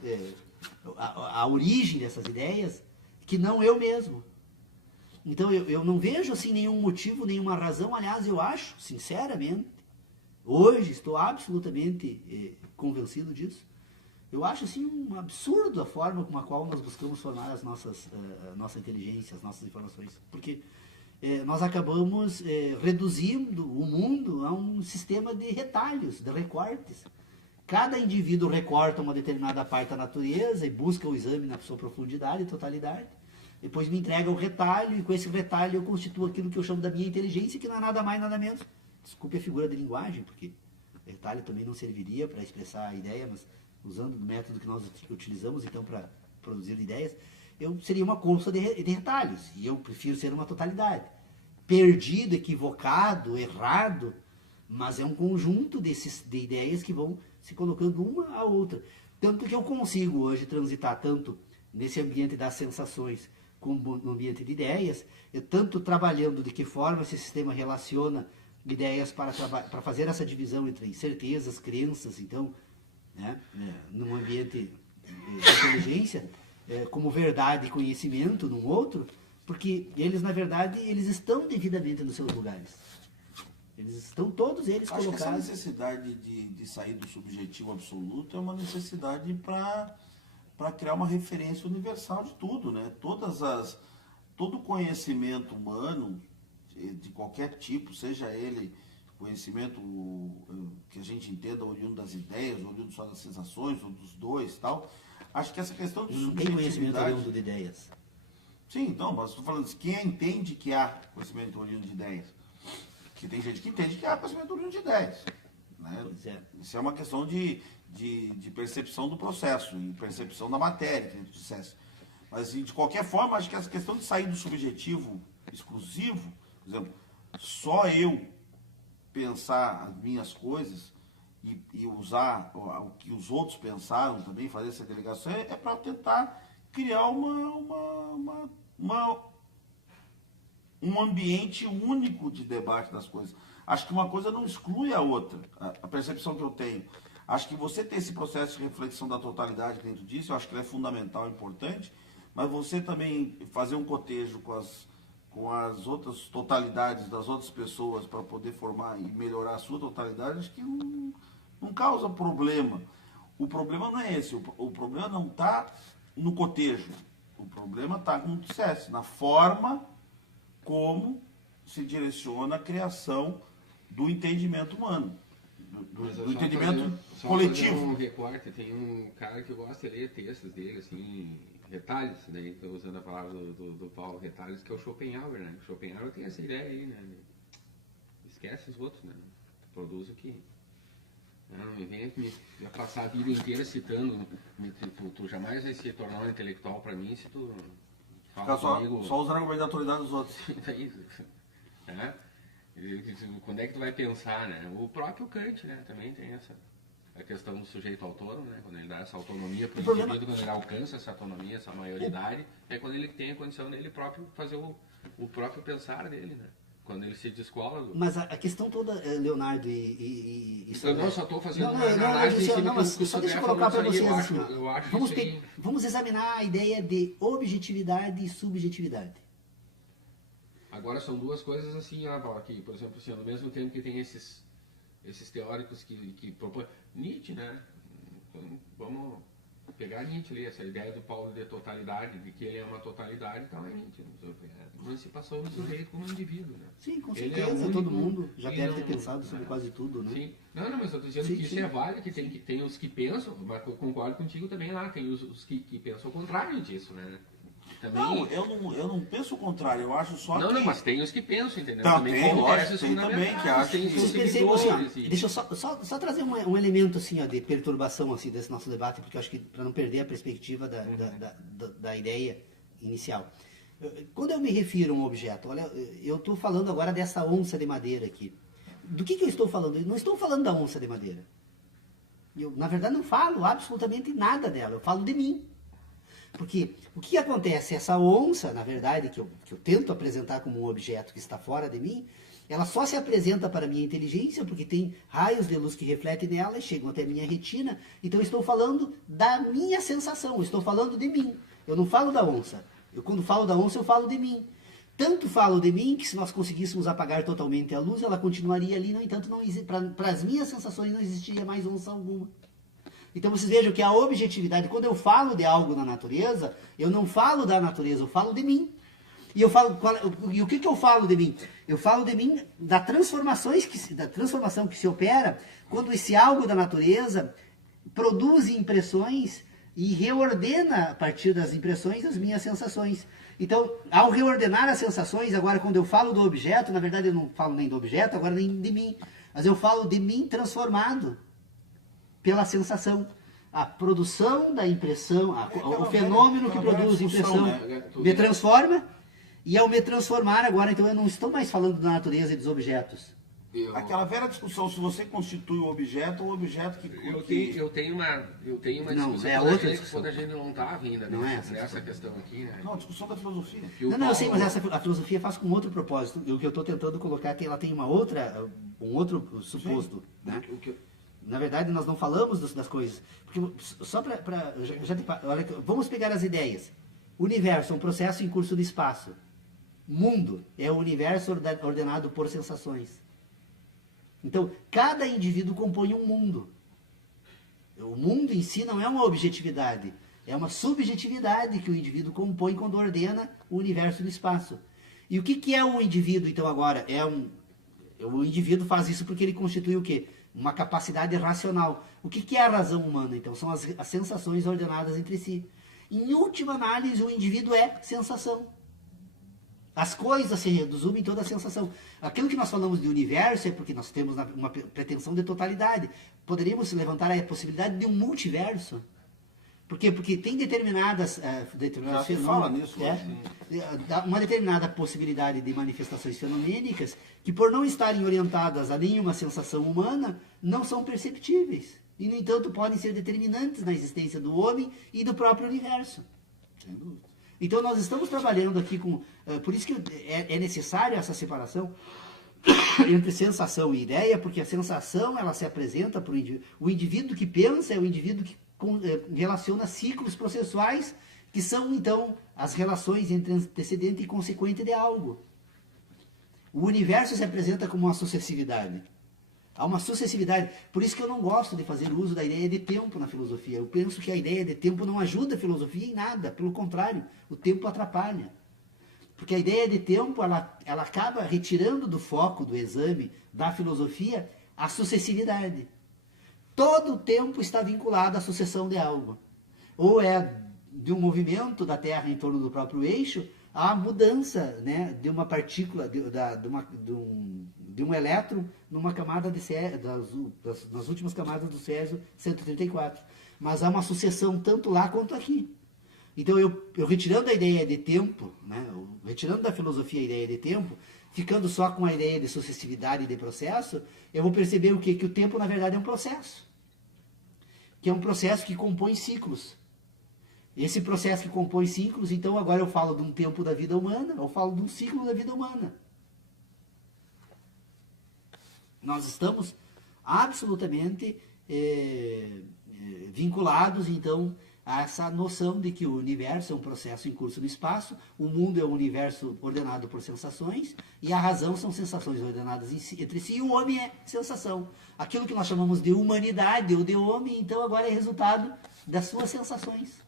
a origem dessas ideias, que não eu mesmo. Então eu não vejo assim nenhum motivo, nenhuma razão. Aliás, eu acho, sinceramente, hoje estou absolutamente convencido disso. Eu acho assim um absurdo a forma com a qual nós buscamos formar as nossa inteligência, as nossas informações. Porque nós acabamos reduzindo o mundo a um sistema de retalhos, de recortes. Cada indivíduo recorta uma determinada parte da natureza e busca o exame na sua profundidade e totalidade. Depois me entrega o retalho, e com esse retalho eu constituo aquilo que eu chamo da minha inteligência, que não é nada mais, nada menos. Desculpe a figura de linguagem, porque retalho também não serviria para expressar a ideia, mas usando o método que nós utilizamos então para produzir ideias, eu seria uma colcha de retalhos, e eu prefiro ser uma totalidade. Perdido, equivocado, errado, mas é um conjunto de ideias que vão se colocando uma à outra. Tanto que eu consigo hoje transitar tanto nesse ambiente das sensações como no ambiente de ideias, tanto trabalhando de que forma esse sistema relaciona ideias para fazer essa divisão entre certezas, crenças, então, né, num ambiente de inteligência, como verdade e conhecimento num outro, porque eles, na verdade, eles estão devidamente nos seus lugares. Eles estão, todos eles, acho colocados. Que essa necessidade de sair do subjetivo absoluto é uma necessidade para criar uma referência universal de tudo, né? Todo conhecimento humano, de qualquer tipo, seja ele conhecimento que a gente entenda oriundo das ideias, oriundo só das sensações, ou dos dois, tal. Acho que essa questão de não tem conhecimento oriundo de ideias. Sim, então, mas estou falando assim, quem entende que há conhecimento oriundo de ideias? Porque tem gente que entende que há conhecimento oriundo de ideias. Né? Pois é. Isso é uma questão de percepção do processo, e percepção da matéria, que a gente dissesse. Mas, de qualquer forma, acho que essa questão de sair do subjetivo exclusivo, por exemplo, só eu pensar as minhas coisas e usar o que os outros pensaram também, fazer essa delegação, é para tentar criar um ambiente único de debate das coisas. Acho que uma coisa não exclui a outra, a percepção que eu tenho. Acho que você ter esse processo de reflexão da totalidade que dentro disso, eu acho que ele é fundamental, importante, mas você também fazer um cotejo com as outras totalidades das outras pessoas para poder formar e melhorar a sua totalidade, acho que não causa problema. O problema não é esse, o problema não está no cotejo, o problema está, como dissesse, na forma como se direciona a criação do entendimento humano, do entendimento coletivo. Um recorte, tem um cara que eu gosto de ler textos dele, assim, retalhos, né? Estou usando a palavra do Paulo, retalhos, que é o Schopenhauer, né? O Schopenhauer tem essa ideia aí, né? Esquece os outros, né? Produz o que... Não me venha me passar a vida inteira citando, tu jamais vai se tornar um intelectual para mim se tu fala comigo... Só usando a argumento da autoridade dos outros. É isso. Quando é que tu vai pensar, né? O próprio Kant, né? Também tem a questão do sujeito autônomo, né? Quando ele dá essa autonomia para o indivíduo, quando ele alcança essa autonomia, essa maioridade, é quando ele tem a condição dele próprio fazer o próprio pensar dele, né? Quando ele se descola do... Mas a questão toda, Leonardo Eu não só estou fazendo uma análise só deixa eu colocar para vocês assim, eu acho vamos examinar a ideia de objetividade e subjetividade. Agora são duas coisas assim, aqui, por exemplo, assim, ao mesmo tempo que tem esses teóricos que propõem... Nietzsche, né? Então, vamos pegar Nietzsche ali, essa ideia do Paulo de totalidade, de que ele é uma totalidade, então é Nietzsche. Emancipação do sujeito como indivíduo, né? Sim, com certeza, todo mundo já deve ter pensado sobre quase tudo, né? Sim. Não, mas eu estou dizendo que isso é válido, que tem os que pensam, mas eu concordo contigo também lá, tem os que pensam o contrário disso, né? Também... Não, eu não penso o contrário, eu acho só que... Não, mas tem os que pensam, entendeu? Não, também tem, lógico, tem também, que acho que... Vocês pensem assim, deixa eu só trazer um elemento assim, ó, de perturbação assim, desse nosso debate, porque eu acho que para não perder a perspectiva da ideia inicial. Quando eu me refiro a um objeto, olha, eu estou falando agora dessa onça de madeira aqui. do que eu estou falando? Eu não estou falando da onça de madeira. Eu, na verdade, não falo absolutamente nada dela. Eu falo de mim. Porque o que acontece? Essa onça, na verdade, que eu tento apresentar como um objeto que está fora de mim, ela só se apresenta para a minha inteligência porque tem raios de luz que refletem nela e chegam até a minha retina. Então eu estou falando da minha sensação, eu estou falando de mim. Eu não falo da onça. Quando falo da onça, eu falo de mim. Tanto falo de mim que se nós conseguíssemos apagar totalmente a luz, ela continuaria ali, no entanto, para as minhas sensações não existiria mais onça alguma. Então vocês vejam que a objetividade, quando eu falo de algo na natureza, eu não falo da natureza, eu falo de mim. E eu falo, e o que eu falo de mim? Eu falo de mim da transformação que se opera quando esse algo da natureza produz impressões e reordena a partir das impressões as minhas sensações. Então, ao reordenar as sensações, agora quando eu falo do objeto, na verdade eu não falo nem do objeto, agora nem de mim, mas eu falo de mim transformado pela sensação. A produção da impressão, o fenômeno que produz impressão, me transforma, e ao me transformar agora, então eu não estou mais falando da natureza e dos objetos. Aquela velha discussão, se você constitui o objeto ou o objeto que... Eu tenho uma Não, discussão é outra discussão. quando a gente não está ainda Não é nessa questão aqui, né? Não, a discussão da filosofia. Não, eu sei, mas a filosofia faz com outro propósito. O que eu estou tentando colocar é que ela tem um outro suposto, né? Na verdade, nós não falamos das coisas. Porque só para... Vamos pegar as ideias. Universo é um processo em curso de espaço. Mundo é o universo ordenado por sensações. Então, cada indivíduo compõe um mundo. O mundo em si não é uma objetividade, é uma subjetividade que o indivíduo compõe quando ordena o universo no espaço. E o que é o indivíduo, então, agora? O indivíduo faz isso porque ele constitui o quê? Uma capacidade racional. O que é a razão humana, então? São as sensações ordenadas entre si. Em última análise, o indivíduo é sensação. As coisas se resumem em toda a sensação. Aquilo que nós falamos de universo é porque nós temos uma pretensão de totalidade. Poderíamos levantar a possibilidade de um multiverso. Por quê? Porque tem determinadas Já fala nisso. Uma determinada possibilidade de manifestações fenomênicas que, por não estarem orientadas a nenhuma sensação humana, não são perceptíveis. E, no entanto, podem ser determinantes na existência do homem e do próprio universo. Sem dúvida. Então nós estamos trabalhando aqui com... por isso que é necessário essa separação entre sensação e ideia, porque a sensação ela se apresenta para o indivíduo. O indivíduo que pensa é o indivíduo que relaciona ciclos processuais, que são então as relações entre antecedente e consequente de algo. O universo se apresenta como uma sucessividade. Há uma sucessividade. Por isso que eu não gosto de fazer uso da ideia de tempo na filosofia. Eu penso que a ideia de tempo não ajuda a filosofia em nada. Pelo contrário, o tempo atrapalha. Porque a ideia de tempo, ela acaba retirando do foco do exame da filosofia a sucessividade. Todo o tempo está vinculado à sucessão de algo. Ou é de um movimento da Terra em torno do próprio eixo, a mudança, né, de uma partícula, de um elétron numa camada de Césio, nas últimas camadas do Césio 134. Mas há uma sucessão tanto lá quanto aqui. Então eu retirando a ideia de tempo, né, retirando da filosofia a ideia de tempo, ficando só com a ideia de sucessividade e de processo, eu vou perceber o quê? Que o tempo na verdade é um processo. Que é um processo que compõe ciclos. Esse processo que compõe ciclos, então agora eu falo de um tempo da vida humana, eu falo de um ciclo da vida humana. Nós estamos absolutamente vinculados, então, a essa noção de que o universo é um processo em curso no espaço, o mundo é um universo ordenado por sensações, e a razão são sensações ordenadas entre si, e o homem é sensação. Aquilo que nós chamamos de humanidade ou de homem, então, agora é resultado das suas sensações.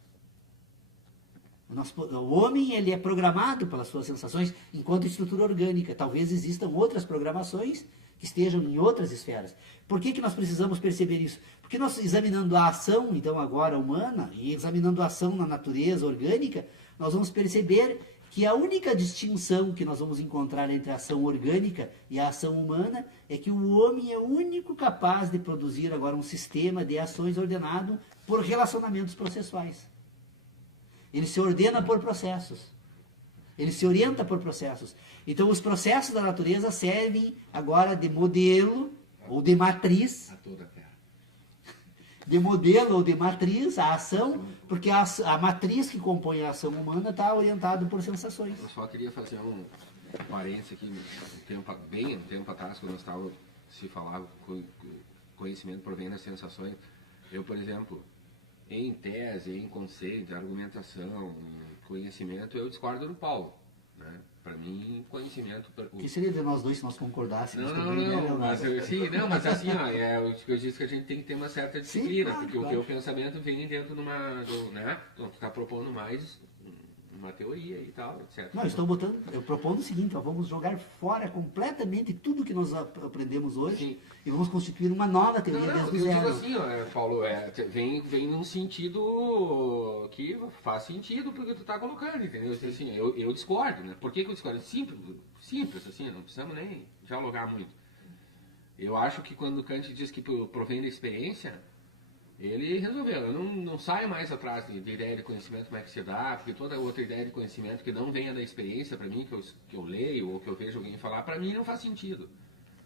O homem ele é programado pelas suas sensações enquanto estrutura orgânica. Talvez existam outras programações que estejam em outras esferas. Por que nós precisamos perceber isso? Porque nós, examinando a ação, então agora humana, e examinando a ação na natureza orgânica, nós vamos perceber que a única distinção que nós vamos encontrar entre a ação orgânica e a ação humana é que o homem é o único capaz de produzir agora um sistema de ações ordenado por relacionamentos processuais. Ele se ordena por processos. Ele se orienta por processos. Então, os processos da natureza servem agora de modelo ou de matriz. A toda a Terra. De modelo ou de matriz a ação, porque a matriz que compõe a ação humana está orientada por sensações. Eu só queria fazer um parênteses aqui, bem um tempo atrás, quando nós estávamos se falava conhecimento provém das sensações. Eu, por exemplo, em tese, em conceito, argumentação, conhecimento, eu discordo do Paulo, né? Para mim, conhecimento... O que seria de nós dois se nós concordássemos? Não, mas assim, ó, eu disse que a gente tem que ter uma certa disciplina, claro, porque claro. o teu pensamento vem dentro de uma... né? Tu está propondo mais uma teoria e tal, etc. Não, eu propondo o seguinte, ó, vamos jogar fora completamente tudo que nós aprendemos hoje. Sim. E vamos constituir uma nova teoria Não, desde o eu digo zero. assim, ó, Paulo, vem num sentido que faz sentido porque tu tá colocando, entendeu? Assim, eu discordo, né? Por que eu discordo? Simples, assim, não precisamos nem dialogar muito. Eu acho que quando Kant diz que provém da experiência, ele resolveu. Eu não saio mais atrás de ideia de conhecimento, como é que se dá, porque toda outra ideia de conhecimento que não venha da experiência, para mim, que eu leio ou que eu vejo alguém falar, para mim não faz sentido.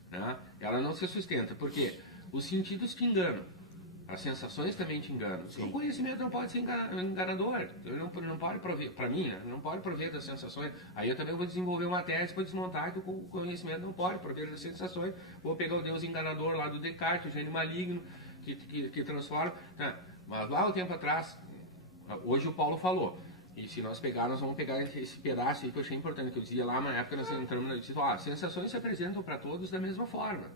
Né? Ela não se sustenta. Por quê? Os sentidos te enganam. As sensações também te enganam. Sim. O conhecimento não pode ser enganador. Ele não pode prover, para mim, não pode prover das sensações. Aí eu também vou desenvolver uma tese para desmontar que o conhecimento não pode prover das sensações. Vou pegar o Deus enganador lá do Descartes, o gênio maligno, que transforma. Tá. Mas lá um tempo atrás, hoje o Paulo falou, e se nós pegarmos, vamos pegar esse pedaço aí que eu achei importante, que eu dizia lá na época, nós entramos na discussão, as sensações se apresentam para todos da mesma forma.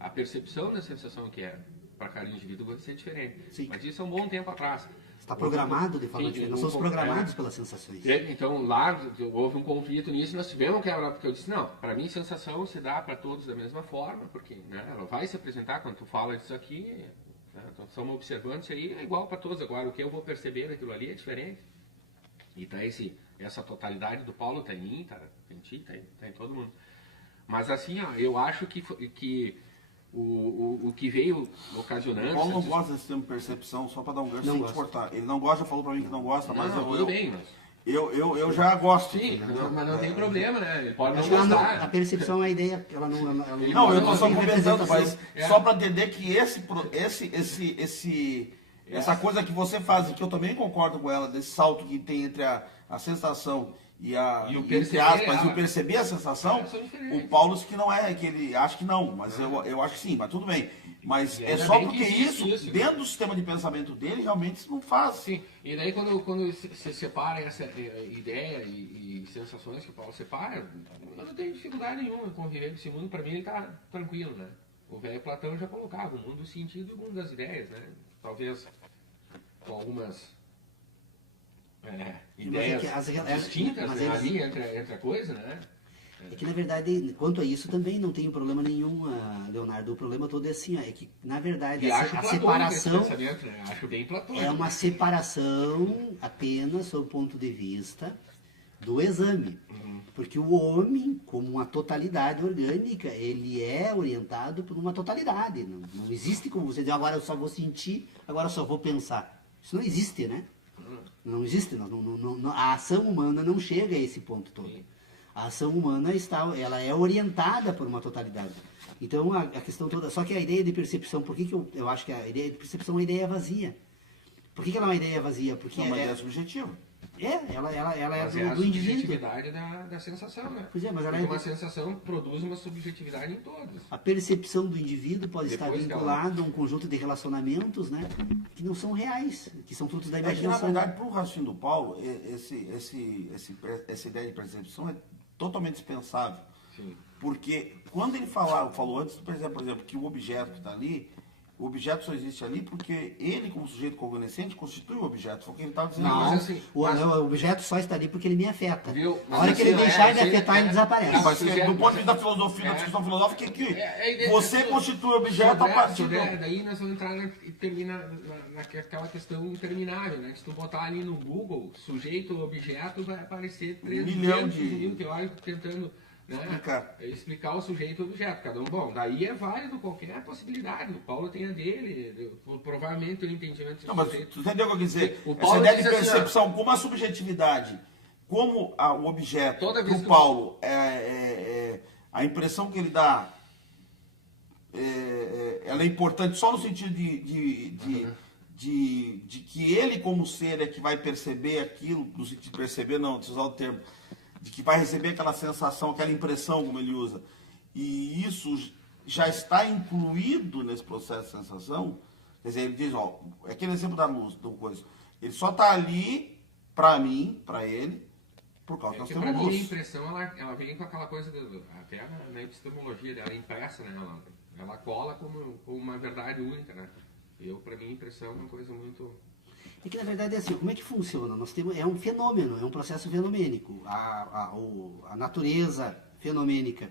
A percepção da sensação que é para cada indivíduo vai ser diferente. Sim. Mas isso é um bom tempo atrás. Está programado de forma diferente. Nós somos programados pelas sensações. Então lá houve um conflito nisso, nós tivemos que quebrar, porque eu disse, não, para mim sensação se dá para todos da mesma forma, porque né, ela vai se apresentar quando tu fala disso aqui, né, então estamos observando isso aí, é igual para todos. Agora, o que eu vou perceber daquilo ali é diferente. E tá essa totalidade do Paulo tá em mim, tá em ti, tá em todo mundo. Mas assim, ó, eu acho que o que veio ocasionando... O Paulo não gosta desse termo percepção, só para dar um gancho sem te cortar. Ele não gosta, já falou para mim que não gosta, mas tudo bem, mas... eu já gosto. Sim, mas não tem problema, né? Ele pode Acho não que gostar. a percepção é a ideia, ela não... Não, eu estou só tem comentando, mas representação. só para entender que essa coisa que você faz, e que eu também concordo com ela, desse salto que tem entre a sensação e o entre perceber aspas, ela. e o perceber a sensação, São diferentes. o Paulo diz que não é, que ele acha que não, mas eu acho que sim, mas tudo bem. Mas E é ainda só bem que porque existe isso, isso, dentro do sistema de pensamento dele, realmente isso não faz. Sim, e daí quando se separa essa ideia e sensações que o Paulo separa, eu não tenho dificuldade nenhuma em conviver com esse mundo, para mim ele está tranquilo, né? O velho Platão já colocava o mundo do sentido e o mundo das ideias, né? Talvez com algumas ideias distintas ali entre a coisa, né? É que, na verdade, quanto a isso também não tenho problema nenhum, Leonardo. O problema todo é assim, ó, é que, na verdade, E acho a platônico esse separação pensamento, né? Acho bem platônico. é uma separação apenas sob o ponto de vista do exame. Porque o homem, como uma totalidade orgânica, ele é orientado por uma totalidade. Não existe como você dizer, agora eu só vou sentir, agora eu só vou pensar. Isso não existe, né? Não existe. A ação humana não chega a esse ponto todo. A ação humana ela é orientada por uma totalidade. Então, a questão toda... Só que a ideia de percepção, por que eu acho que a ideia de percepção é uma ideia vazia? Por que ela é uma ideia vazia? Porque É uma ideia subjetiva. ela é Mas é a do indivíduo. subjetividade da sensação, né? Pois é, mas ela Porque é... uma sensação produz uma subjetividade em todos. A percepção do indivíduo pode estar Depois que vinculada a um conjunto de relacionamentos, né, que não são reais, que são frutos da É que, na imaginação. verdade, para o raciocínio do Paulo, essa ideia de percepção é totalmente dispensável. Sim. Porque quando ele falou antes, por exemplo, que o objeto que está ali, o objeto só existe ali porque ele, como sujeito cognoscente, constitui o objeto. Foi o que ele estava dizendo. Não, Mas assim, o objeto só está ali porque ele me afeta. Viu? A hora que ele Mas deixar de assim, afetar, ele desaparece. Mas Mas do ponto de vista da filosofia, da discussão filosófica, a ideia você de- constitui o objeto a partir do... Daí nós vamos entrar naquela questão interminável, né? Se tu botar ali no Google, sujeito, objeto, vai aparecer 3 milhão de- mil teóricos tentando, né, explicar o sujeito e o objeto. Cada um, bom, daí é válido qualquer possibilidade. O Paulo tem a dele, provavelmente o entendimento Não, mas sujeito. tu entendeu o que eu quis dizer? O Essa Paulo ideia de diz assim, ó, percepção como a subjetividade como o objeto Toda vez do que Paulo, a impressão que ele dá, ela é importante só no sentido de que ele como ser é que vai perceber aquilo, no sentido de perceber, não, deixa eu usar o termo, de que vai receber aquela sensação, aquela impressão, como ele usa, e isso já está incluído nesse processo de sensação. Quer dizer, ele diz, ó, é aquele exemplo da luz, do coisa, ele só está ali para mim, para ele, por causa que nós temos Para mim luz. a impressão, ela vem com aquela coisa, até na epistemologia dela, impressa, né? Ela cola como uma verdade única, né? Para mim, a impressão é uma coisa muito... É que na verdade é assim, como é que funciona? Nós temos, é um fenômeno, é um processo fenomênico. A natureza fenomênica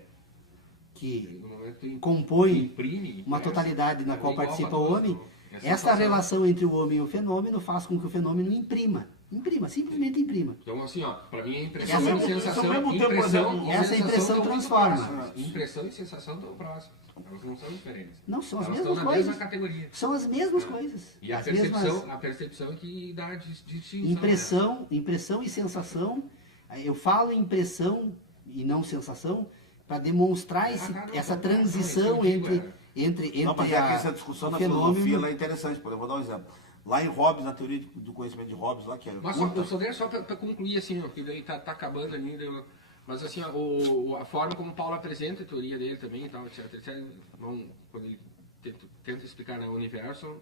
que No momento compõe imprime, uma totalidade na é qual igual participa a o luz, homem, não. É esta sensação. relação entre o homem e o fenômeno faz com que o fenômeno imprima, simplesmente imprima. Então, assim, ó, para mim a impressão Essa- e sensação... ao mesmo tempo, por exemplo, essa impressão estão muito transforma. próximas. Impressão e sensação estão próximas. Elas não são diferentes. Não, são as Elas mesmas estão na coisas. mesma categoria. São as mesmas coisas. E a As percepção é que dá a distinção. impressão e sensação. Eu falo impressão e não sensação para demonstrar essa transição entre Não, mas é que essa discussão o na fenômeno. filosofia ela é interessante. Por exemplo, vou dar um exemplo. Lá em Hobbes, na teoria do conhecimento de Hobbes, lá que é Mas curta, só para concluir, assim, ó, que daí tá acabando ainda. Mas assim, ó, a forma como o Paulo apresenta a teoria dele também, e tal, etc. Quando ele tenta explicar, né, o universo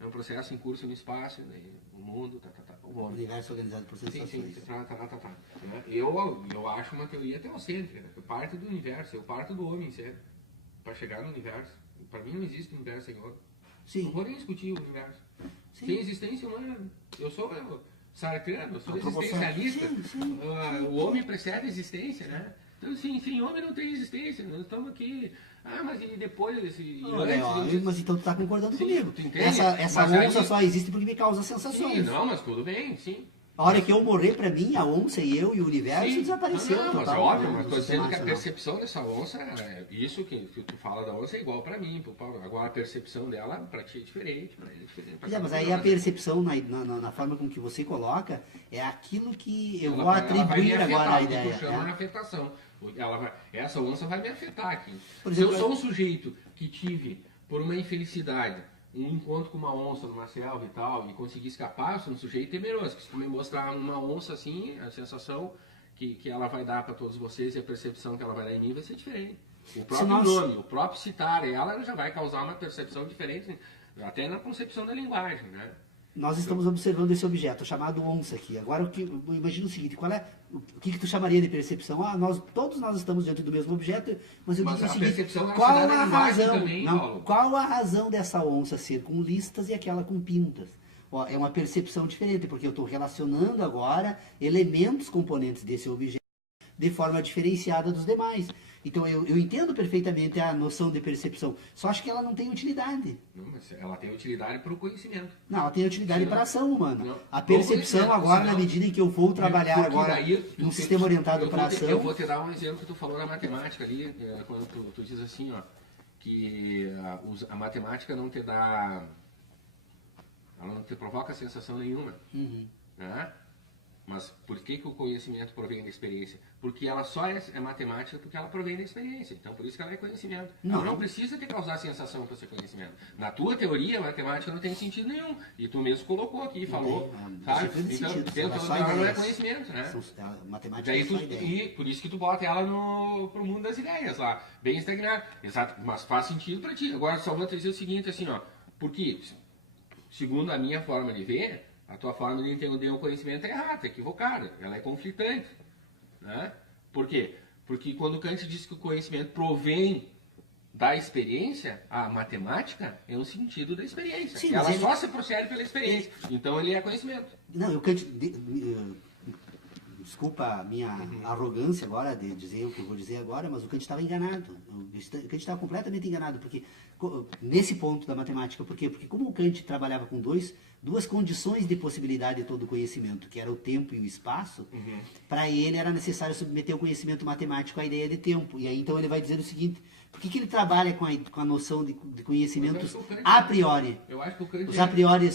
é um processo em curso no espaço, né, o mundo, o O homem. universo organizado por sensações. Sim. Né? Eu acho uma teoria teocêntrica, né? Eu parto do universo, eu parto do homem, sério, para chegar no universo. Para mim não existe universo sem homem. Sim. Não vou nem discutir o universo. Sim. Sem existência humana. Eu sou sartrano, eu sou Antropocêntrico. existencialista. Sim. O homem precede a existência, né? Então, assim, sem homem não tem existência. Nós estamos aqui. Mas e depois? Mas então tu está concordando Sim, comigo. tu entende? Essa Mas onça aí- só existe porque me causa sensações. Sim, não, mas tudo bem, sim. A hora que eu morrer, para mim, a onça e eu e o universo Sim. desapareceu. Não, mas é total, óbvio, né, mas do estou sistema dizendo que a nacional. percepção dessa onça, isso que tu fala da onça é igual para mim, pro Paulo. Agora a percepção dela, para ti é diferente, para ele é diferente. pra Pois é, mas cada aí a um. percepção, na forma com que você coloca, é aquilo que eu Ela vou vai me atribuir afetar, agora à o que ideia. tu chama né? de afetação. Essa onça vai me afetar aqui. Por Se eu exemplo, sou um sujeito que tive, por uma infelicidade, um encontro com uma onça numa selva e tal, e consegui escapar, eu sou um sujeito temeroso. Que se tu me mostrar uma onça assim, a sensação que ela vai dar para todos vocês e a percepção que ela vai dar em mim vai ser diferente. O próprio nós- nome, o próprio citar ela já vai causar uma percepção diferente, até na concepção da linguagem, né? Nós estamos observando esse objeto chamado onça aqui. Agora, imagina o seguinte, o que tu chamaria de percepção? Todos nós estamos diante do mesmo objeto, mas eu Mas digo o a seguinte, percepção, ela qual se dá na a linguagem razão? também, Não, Paulo. qual a razão dessa onça ser com listas e aquela com pintas? Ó, é uma percepção diferente, porque eu estou relacionando agora elementos componentes desse objeto de forma diferenciada dos demais. Então eu entendo perfeitamente a noção de percepção, só acho que ela não tem utilidade. Não, mas ela tem utilidade para o conhecimento. Não, ela tem utilidade Sim, para a ação humana. não. A percepção Não, agora, senão- na medida em que eu vou trabalhar Porque agora daí, num sistema orientado para a ação... Eu vou te dar um exemplo que tu falou na matemática ali, quando tu diz assim, ó, que a matemática não te dá... Ela não te provoca sensação nenhuma. Uhum. Né? Mas por que o conhecimento provém da experiência? Porque ela só é matemática porque ela provém da experiência. Então, por isso que ela é conhecimento. Não. Ela não precisa te causar sensação para ser conhecimento. Na tua teoria, a matemática não tem sentido nenhum. E tu mesmo colocou aqui, falou. tem, Sabe? deixa eu ver Então, sentido, dentro ela só dela não é ideias. conhecimento, né? Matemática Daí é tu, só ideia. e por isso que tu bota ela pro mundo das ideias lá, bem estagnado. Exato, mas faz sentido para ti. Agora só vou te dizer o seguinte, assim, ó, porque, segundo a minha forma de ver, a tua forma de entender o conhecimento é errada, é equivocada, ela é conflitante. Né? Por quê? Porque quando Kant diz que o conhecimento provém da experiência, a matemática é um sentido da experiência. Sim, ela mas ele- só se procede pela experiência. Então ele é conhecimento. Não, desculpa a minha arrogância agora de dizer o que eu vou dizer agora, mas o Kant estava enganado. O Kant estava completamente enganado, porque nesse ponto da matemática, por quê? Porque como o Kant trabalhava com duas condições de possibilidade de todo o conhecimento, que era o tempo e o espaço, para ele era necessário submeter o conhecimento matemático à ideia de tempo. E aí então ele vai dizer o seguinte, por que ele trabalha com a noção de conhecimentos Mas eu acho que o Kant- a priori? Eu acho que o Kant Os a priori,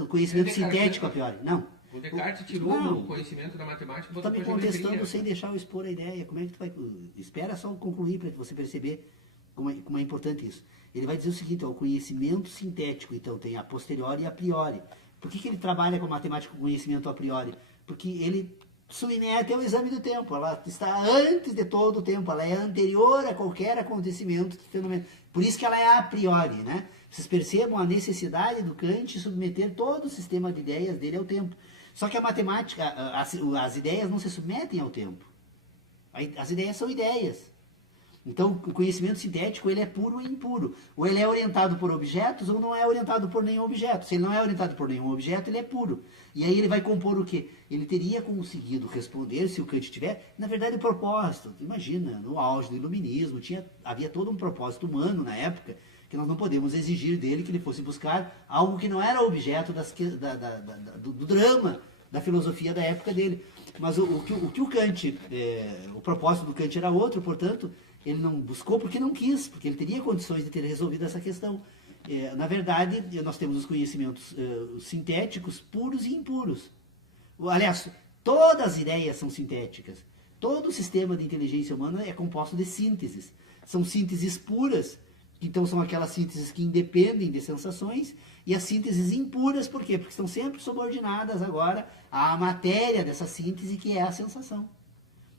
o conhecimento É sintético a priori. Não. O Descartes tirou o conhecimento da matemática e botou Está me pra geometria. contestando sem deixar eu expor a ideia. Como é que tu vai... Espera só concluir para você perceber como é importante isso. Ele vai dizer o seguinte, ó, o conhecimento sintético, então, tem a posteriori e a priori. Por que ele trabalha com matemática com conhecimento a priori? Porque ele submete ao exame do tempo. Ela está antes de todo o tempo. Ela é anterior a qualquer acontecimento fenomenal. Por isso que ela é a priori, né? Vocês percebam a necessidade do Kant de submeter todo o sistema de ideias dele ao tempo. Só que a matemática, as ideias não se submetem ao tempo. As ideias são ideias. Então, o conhecimento sintético, ele é puro ou impuro. Ou ele é orientado por objetos, ou não é orientado por nenhum objeto. Se ele não é orientado por nenhum objeto, ele é puro. E aí ele vai compor o quê? Ele teria conseguido responder, se o Kant tiver, na verdade, o propósito. Imagina, no auge do iluminismo, havia todo um propósito humano na época, que nós não podemos exigir dele que ele fosse buscar algo que não era objeto do drama da filosofia da época dele. Mas o que o Kant, o propósito do Kant era outro, portanto, ele não buscou porque não quis, porque ele teria condições de ter resolvido essa questão. Na verdade, nós temos os conhecimentos sintéticos puros e impuros. Aliás, todas as ideias são sintéticas. Todo o sistema de inteligência humana é composto de sínteses. São sínteses puras, então são aquelas sínteses que independem de sensações, e as sínteses impuras, por quê? Porque estão sempre subordinadas agora à matéria dessa síntese, que é a sensação.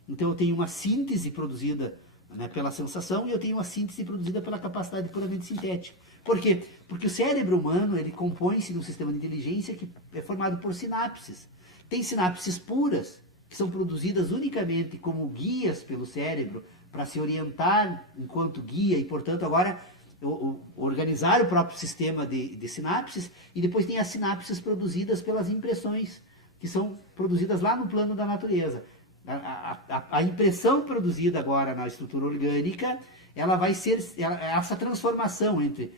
Então eu tenho uma síntese produzida, né, pela sensação, e eu tenho uma síntese produzida pela capacidade puramente sintética. Por quê? Porque o cérebro humano, ele compõe-se de um sistema de inteligência que é formado por sinapses. Tem sinapses puras, que são produzidas unicamente como guias pelo cérebro, para se orientar enquanto guia, e portanto agora organizar o próprio sistema de sinapses, e depois tem as sinapses produzidas pelas impressões, que são produzidas lá no plano da natureza. A impressão produzida agora na estrutura orgânica, ela vai ser essa transformação entre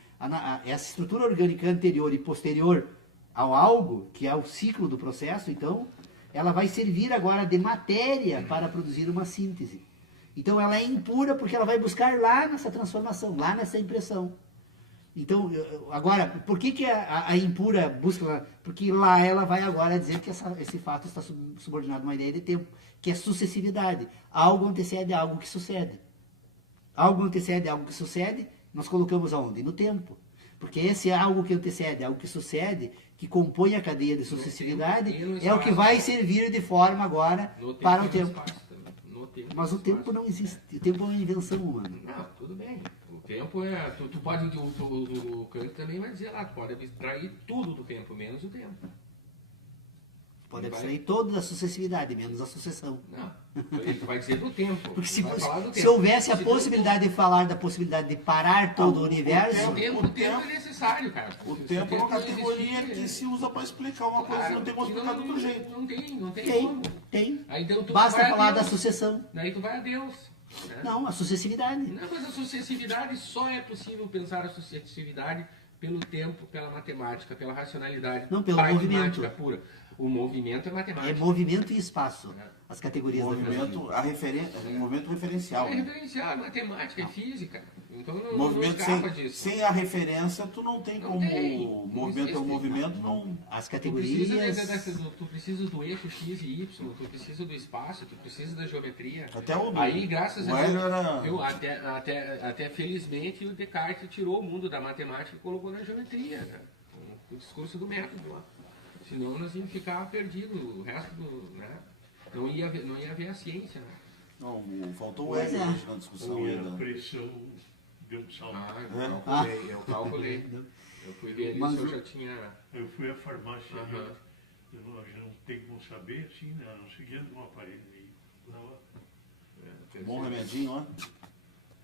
essa estrutura orgânica anterior e posterior ao algo, que é o ciclo do processo, então, ela vai servir agora de matéria para produzir uma síntese. Então ela é impura porque ela vai buscar lá nessa transformação, lá nessa impressão. Então, agora, por que a impura busca lá? Porque lá ela vai agora dizer que esse fato está subordinado a uma ideia de tempo, que é sucessividade. Algo antecede a algo que sucede. Algo antecede a algo que sucede, nós colocamos aonde? No tempo. Porque esse algo que antecede, algo que sucede, que compõe a cadeia de sucessividade, é o que vai servir de forma agora para o tempo. Mas o tempo não existe. O tempo é uma invenção humana. Não, tudo bem. O tempo é... Tu pode... O Kant também vai dizer lá, tu pode abstrair tudo do tempo, menos o tempo. Pode abstrair toda a sucessividade, menos a sucessão. Não, ele vai dizer do tempo. Porque se tempo. houvesse a possibilidade de falar da possibilidade de parar todo o universo... O tempo é necessário, cara. O tempo é uma categoria que se usa para explicar uma coisa que não tem como explicar de outro jeito. Não tem Tem, como. tem. Aí, então, Basta falar da sucessão. Daí tu vai a Deus. Né? Não, a sucessividade. Não, mas a sucessividade só é possível pensar a sucessividade pelo tempo, pela matemática, pela racionalidade. Não, pelo pragmática movimento. Pura. O movimento é matemática. É movimento e espaço. As categorias da filosofia. O movimento referencial. É referencial, é matemática, é física. Então não Movimento escapa disso. sem a referência, tu não tem como. O movimento é um movimento, não. As Tu categorias... precisa do eixo X e Y, tu precisa do espaço, tu precisa da geometria. Até o Aí, graças a Hélio Deus, até felizmente, o Descartes tirou o mundo da matemática e colocou na geometria, né? O discurso do método lá. Senão nós íamos ficar perdidos, o resto do... Né? Não ia haver a ciência, né? Não, faltou o Hélio hoje na discussão A ainda. pressão deu um salto. Eu calculei. Eu fui ver ali se eu já tinha... Eu fui à farmácia, Aham. não tem como saber, assim, né? Não seguindo um aparelho aí. Tomou um remedinho, ó.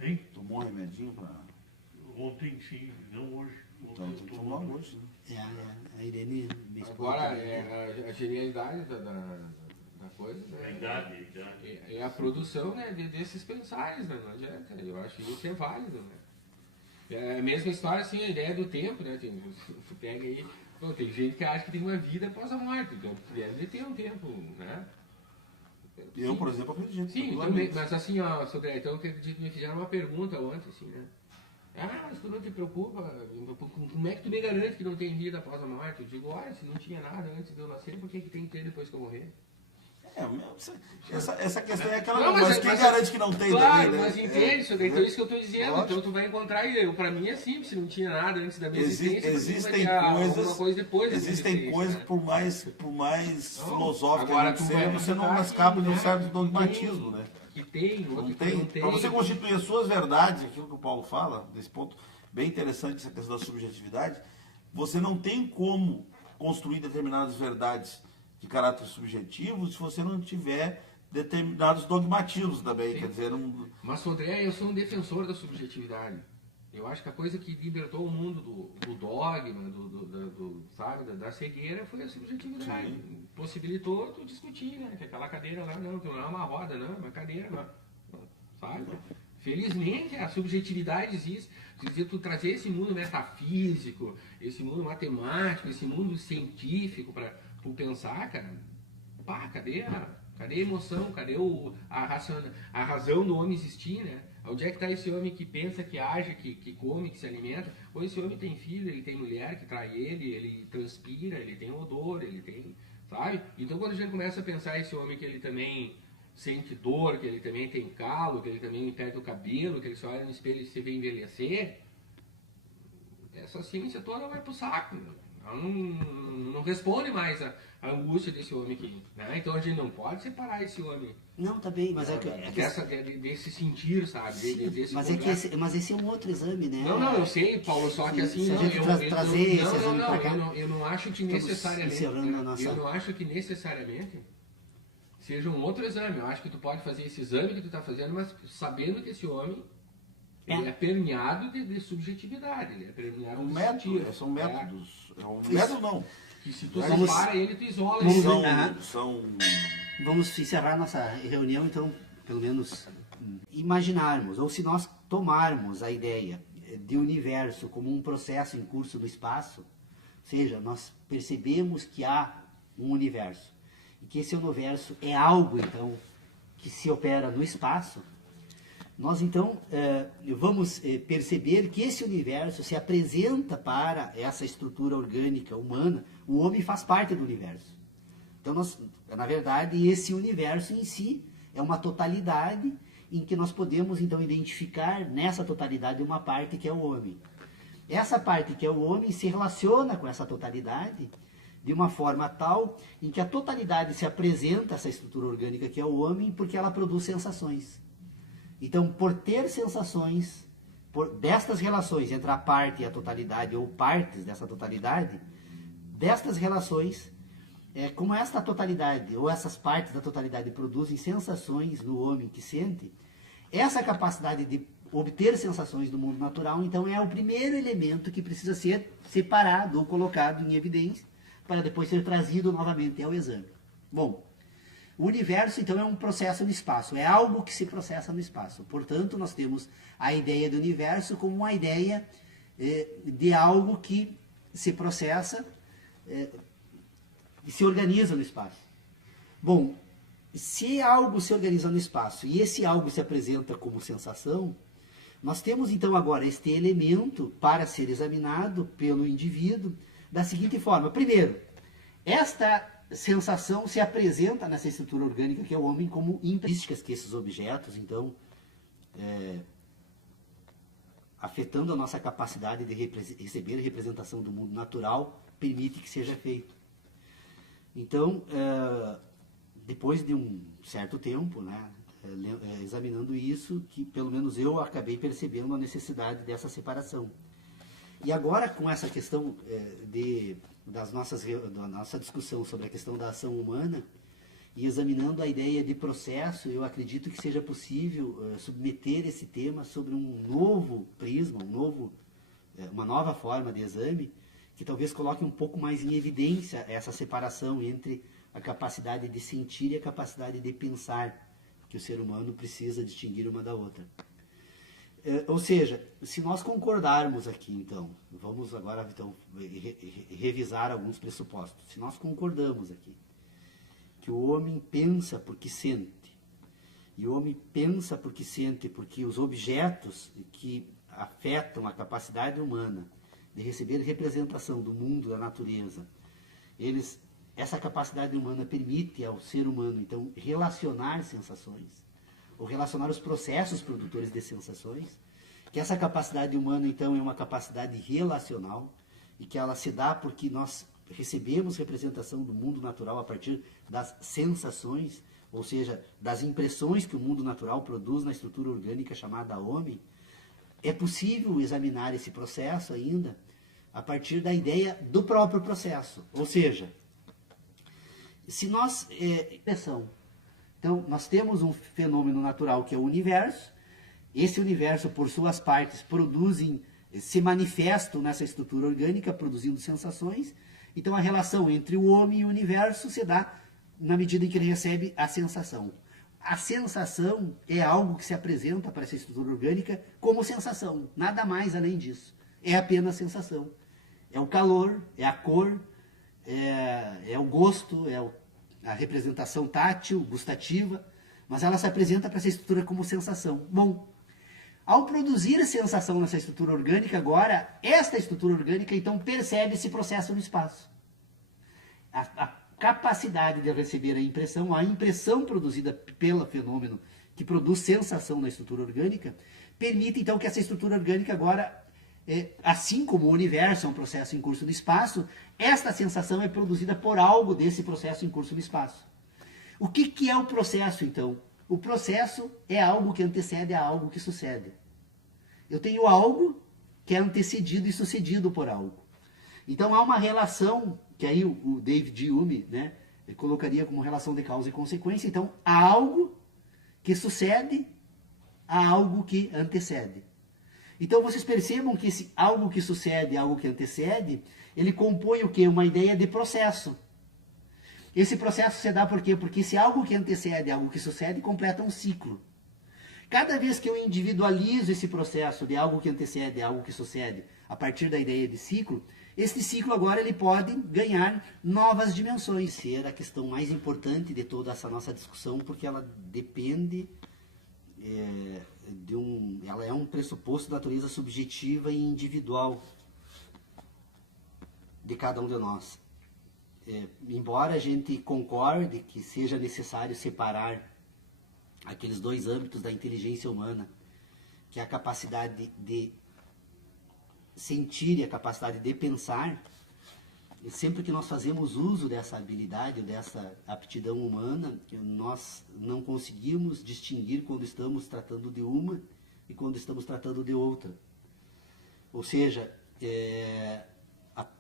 Hein? Tomou um remedinho pra. Ontem sim, não hoje. Ontem Então, eu tu tô tomou mal. hoje, né? A Irene... minha esposa, Agora, também. a genialidade da coisa, né? A idade. É a produção, né, desses pensares, né? Não adianta. Eu acho que isso é válido, né? É a mesma história, assim, a ideia do tempo, né? Tu pega aí... Bom, tem gente que acha que tem uma vida após a morte, então deve ter um tempo, né? Eu, por exemplo, acredito. Sim, também, mas assim, ó, Sodré, então eu acredito que me fizeram uma pergunta ontem, assim, né? Ah, mas tu não te preocupa, como é que tu me garante que não tem vida após a morte? Eu digo, olha, se não tinha nada antes de eu nascer, por que tem que ter depois que eu morrer? Essa questão é aquela. Não, mas quem garante que não tem claro, também, né? mas entende, isso daí, então é isso que eu estou dizendo. Lógico. Então tu vai encontrar, e pra mim é simples, se não tinha nada antes da minha existência, Existem alguma coisa depois da minha existem existência, coisas, né? por mais Não, filosóficas agora que tu seja, vai você não buscar escapa de um que, certo né, dogmatismo, né? Que tem, outro Não que não tem. tem. Para você constituir as suas verdades, aquilo que o Paulo fala, desse ponto bem interessante, essa questão da subjetividade, você não tem como construir determinadas verdades de caráter subjetivo se você não tiver determinados dogmatismos também. Sim. Quer dizer, não... Mas, André, eu sou um defensor da subjetividade. Eu acho que a coisa que libertou o mundo do dogma, sabe, da cegueira, foi a subjetividade. Sim. Possibilitou tu discutir, né? Que aquela cadeira lá, não, que não é uma roda, não, é uma cadeira, não. Sabe? Felizmente a subjetividade existe. Quer dizer, tu trazer esse mundo metafísico, esse mundo matemático, esse mundo científico para pensar, cara, pá, cadê a emoção, cadê a razão do homem existir, né? Onde é que está esse homem que pensa, que age, que come, que se alimenta? Ou esse homem tem filho, ele tem mulher que trai ele transpira, ele tem odor, ele tem, sabe? Então quando a gente começa a pensar esse homem que ele também sente dor, que ele também tem calo, que ele também perde o cabelo, que ele só olha no espelho e se vê envelhecer, essa ciência toda vai pro saco. Ela não responde mais a angústia desse homem aqui. Né? Então a gente não pode separar esse homem. Não, tá bem, mas desse sentir, sabe? Sim, desse mas esse é um outro exame, né? Não, eu sei, Paulo, só que assim, se a gente trazer esse exame para cá, eu não acho que necessariamente, eu não acho que necessariamente seja um outro exame. Eu acho que tu pode fazer esse exame que tu está fazendo, mas sabendo que esse homem ele é permeado de subjetividade, ele é permeado de método, são métodos. É um método não. Que se tu separa ele, tu isola ele. Vamos encerrar nossa reunião, então, pelo menos imaginarmos, ou se nós tomarmos a ideia de universo como um processo em curso do espaço, ou seja, nós percebemos que há um universo, e que esse universo é algo, então, que se opera no espaço, nós, então, vamos perceber que esse universo se apresenta para essa estrutura orgânica humana, o homem faz parte do universo. Então, na verdade, esse universo em si é uma totalidade em que nós podemos, então, identificar nessa totalidade uma parte que é o homem. Essa parte que é o homem se relaciona com essa totalidade de uma forma tal em que a totalidade se apresenta, essa estrutura orgânica que é o homem, porque ela produz sensações. Então, por ter sensações, destas relações entre a parte e a totalidade, ou partes dessa totalidade, destas relações, como esta totalidade, ou essas partes da totalidade produzem sensações no homem que sente, essa capacidade de obter sensações do mundo natural, então, é o primeiro elemento que precisa ser separado ou colocado em evidência, para depois ser trazido novamente ao exame. Bom, o universo, então, é um processo no espaço, é algo que se processa no espaço. Portanto, nós temos a ideia do universo como uma ideia de algo que se processa e se organiza no espaço. Bom, se algo se organiza no espaço e esse algo se apresenta como sensação, nós temos, então, agora este elemento para ser examinado pelo indivíduo da seguinte forma. Primeiro, esta sensação se apresenta nessa estrutura orgânica que é o homem como características que esses objetos, então, afetando a nossa capacidade de receber a representação do mundo natural, permite que seja feito. Então, depois de um certo tempo, né, examinando isso, que pelo menos eu acabei percebendo a necessidade dessa separação. E agora, com essa questão da nossa discussão sobre a questão da ação humana, e examinando a ideia de processo, eu acredito que seja possível submeter esse tema sobre um novo prisma, uma nova forma de exame, que talvez coloque um pouco mais em evidência essa separação entre a capacidade de sentir e a capacidade de pensar, que o ser humano precisa distinguir uma da outra. Ou seja, se nós concordarmos aqui, então, vamos agora então, revisar alguns pressupostos. Se nós concordamos aqui que o homem pensa porque sente, e o homem pensa porque sente, porque os objetos que afetam a capacidade humana de receber representação do mundo, da natureza, essa capacidade humana permite ao ser humano, então, relacionar sensações, ou relacionar os processos produtores de sensações, que essa capacidade humana, então, é uma capacidade relacional, e que ela se dá porque nós recebemos representação do mundo natural a partir das sensações, ou seja, das impressões que o mundo natural produz na estrutura orgânica chamada homem. É possível examinar esse processo ainda a partir da ideia do próprio processo. Ou seja, se nós... Então, nós temos um fenômeno natural que é o universo. Esse universo, por suas partes, se manifestam nessa estrutura orgânica, produzindo sensações. Então, a relação entre o homem e o universo se dá na medida em que ele recebe a sensação. A sensação é algo que se apresenta para essa estrutura orgânica como sensação, nada mais além disso. É apenas sensação. É o calor, é a cor, é o gosto, a representação tátil, gustativa, mas ela se apresenta para essa estrutura como sensação. Bom, ao produzir a sensação nessa estrutura orgânica, agora, esta estrutura orgânica, então, percebe esse processo no espaço. A capacidade de receber a impressão produzida pelo fenômeno que produz sensação na estrutura orgânica, permite, então, que essa estrutura orgânica agora, assim como o universo é um processo em curso no espaço, esta sensação é produzida por algo desse processo em curso no espaço. O que é o processo, então? O processo é algo que antecede a algo que sucede. Eu tenho algo que é antecedido e sucedido por algo. Então há uma relação, que aí o David Hume, né, colocaria como relação de causa e consequência. Então há algo que sucede a algo que antecede. Então vocês percebam que esse algo que sucede, algo que antecede, ele compõe o quê? Uma ideia de processo. Esse processo se dá por quê? Porque se algo que antecede, algo que sucede, completa um ciclo. Cada vez que eu individualizo esse processo de algo que antecede, algo que sucede, a partir da ideia de ciclo, esse ciclo agora ele pode ganhar novas dimensões. Ser a questão mais importante de toda essa nossa discussão, porque ela depende ela é um pressuposto de natureza subjetiva e individual de cada um de nós. Embora a gente concorde que seja necessário separar aqueles dois âmbitos da inteligência humana, que é a capacidade de sentir e a capacidade de pensar, e sempre que nós fazemos uso dessa habilidade, dessa aptidão humana, nós não conseguimos distinguir quando estamos tratando de uma e quando estamos tratando de outra. Ou seja,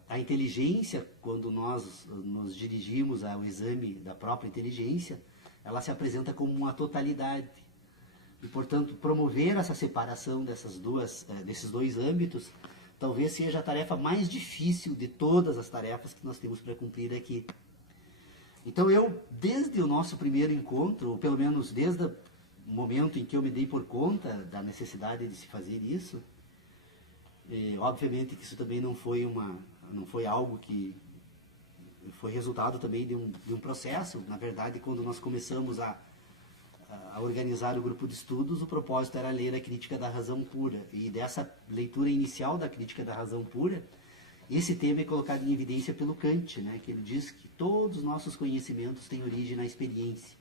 a inteligência, quando nós nos dirigimos ao exame da própria inteligência, ela se apresenta como uma totalidade. E, portanto, promover essa separação desses dois âmbitos talvez seja a tarefa mais difícil de todas as tarefas que nós temos para cumprir aqui. Então desde o nosso primeiro encontro, ou pelo menos desde o momento em que eu me dei por conta da necessidade de se fazer isso, obviamente que isso também não foi algo que foi resultado também de um processo. Na verdade, quando nós começamos a organizar o grupo de estudos, o propósito era ler a Crítica da Razão Pura. E dessa leitura inicial da Crítica da Razão Pura, esse tema é colocado em evidência pelo Kant, né, que ele diz que todos os nossos conhecimentos têm origem na experiência.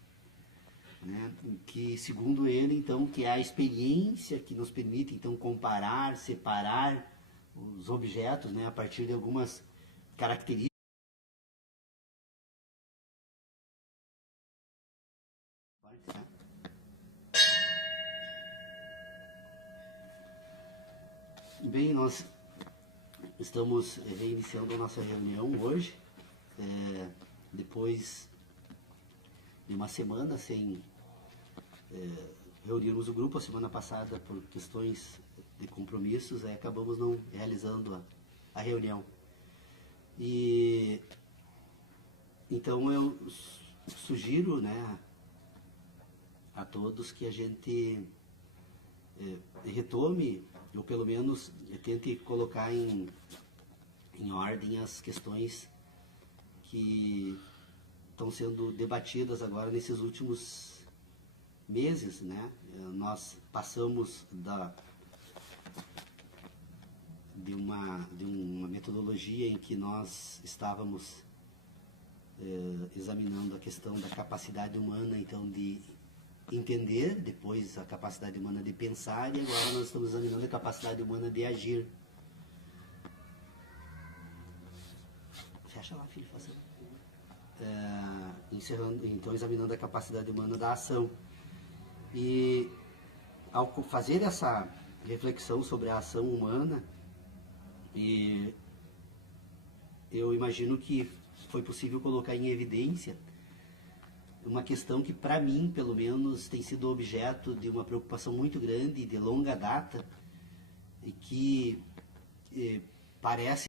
Né, que, segundo ele, então, que é a experiência que nos permite, então, comparar, separar os objetos, né, a partir de algumas características. Bem, nós estamos reiniciando a nossa reunião hoje, depois de uma semana sem reunirmos o grupo. A semana passada, por questões de compromissos, acabamos não realizando a reunião. E então eu sugiro, né, a todos que a gente retome, ou pelo menos tente colocar em ordem as questões que estão sendo debatidas agora nesses últimos meses, né? Nós passamos de uma metodologia em que nós estávamos examinando a questão da capacidade humana, então, de entender, depois a capacidade humana de pensar, e agora nós estamos examinando a capacidade humana de agir. Fecha lá, filho, faça. Encerrando, então, examinando a capacidade humana da ação. E ao fazer essa reflexão sobre a ação humana, eu imagino que foi possível colocar em evidência uma questão que, para mim, pelo menos, tem sido objeto de uma preocupação muito grande, de longa data, e que parece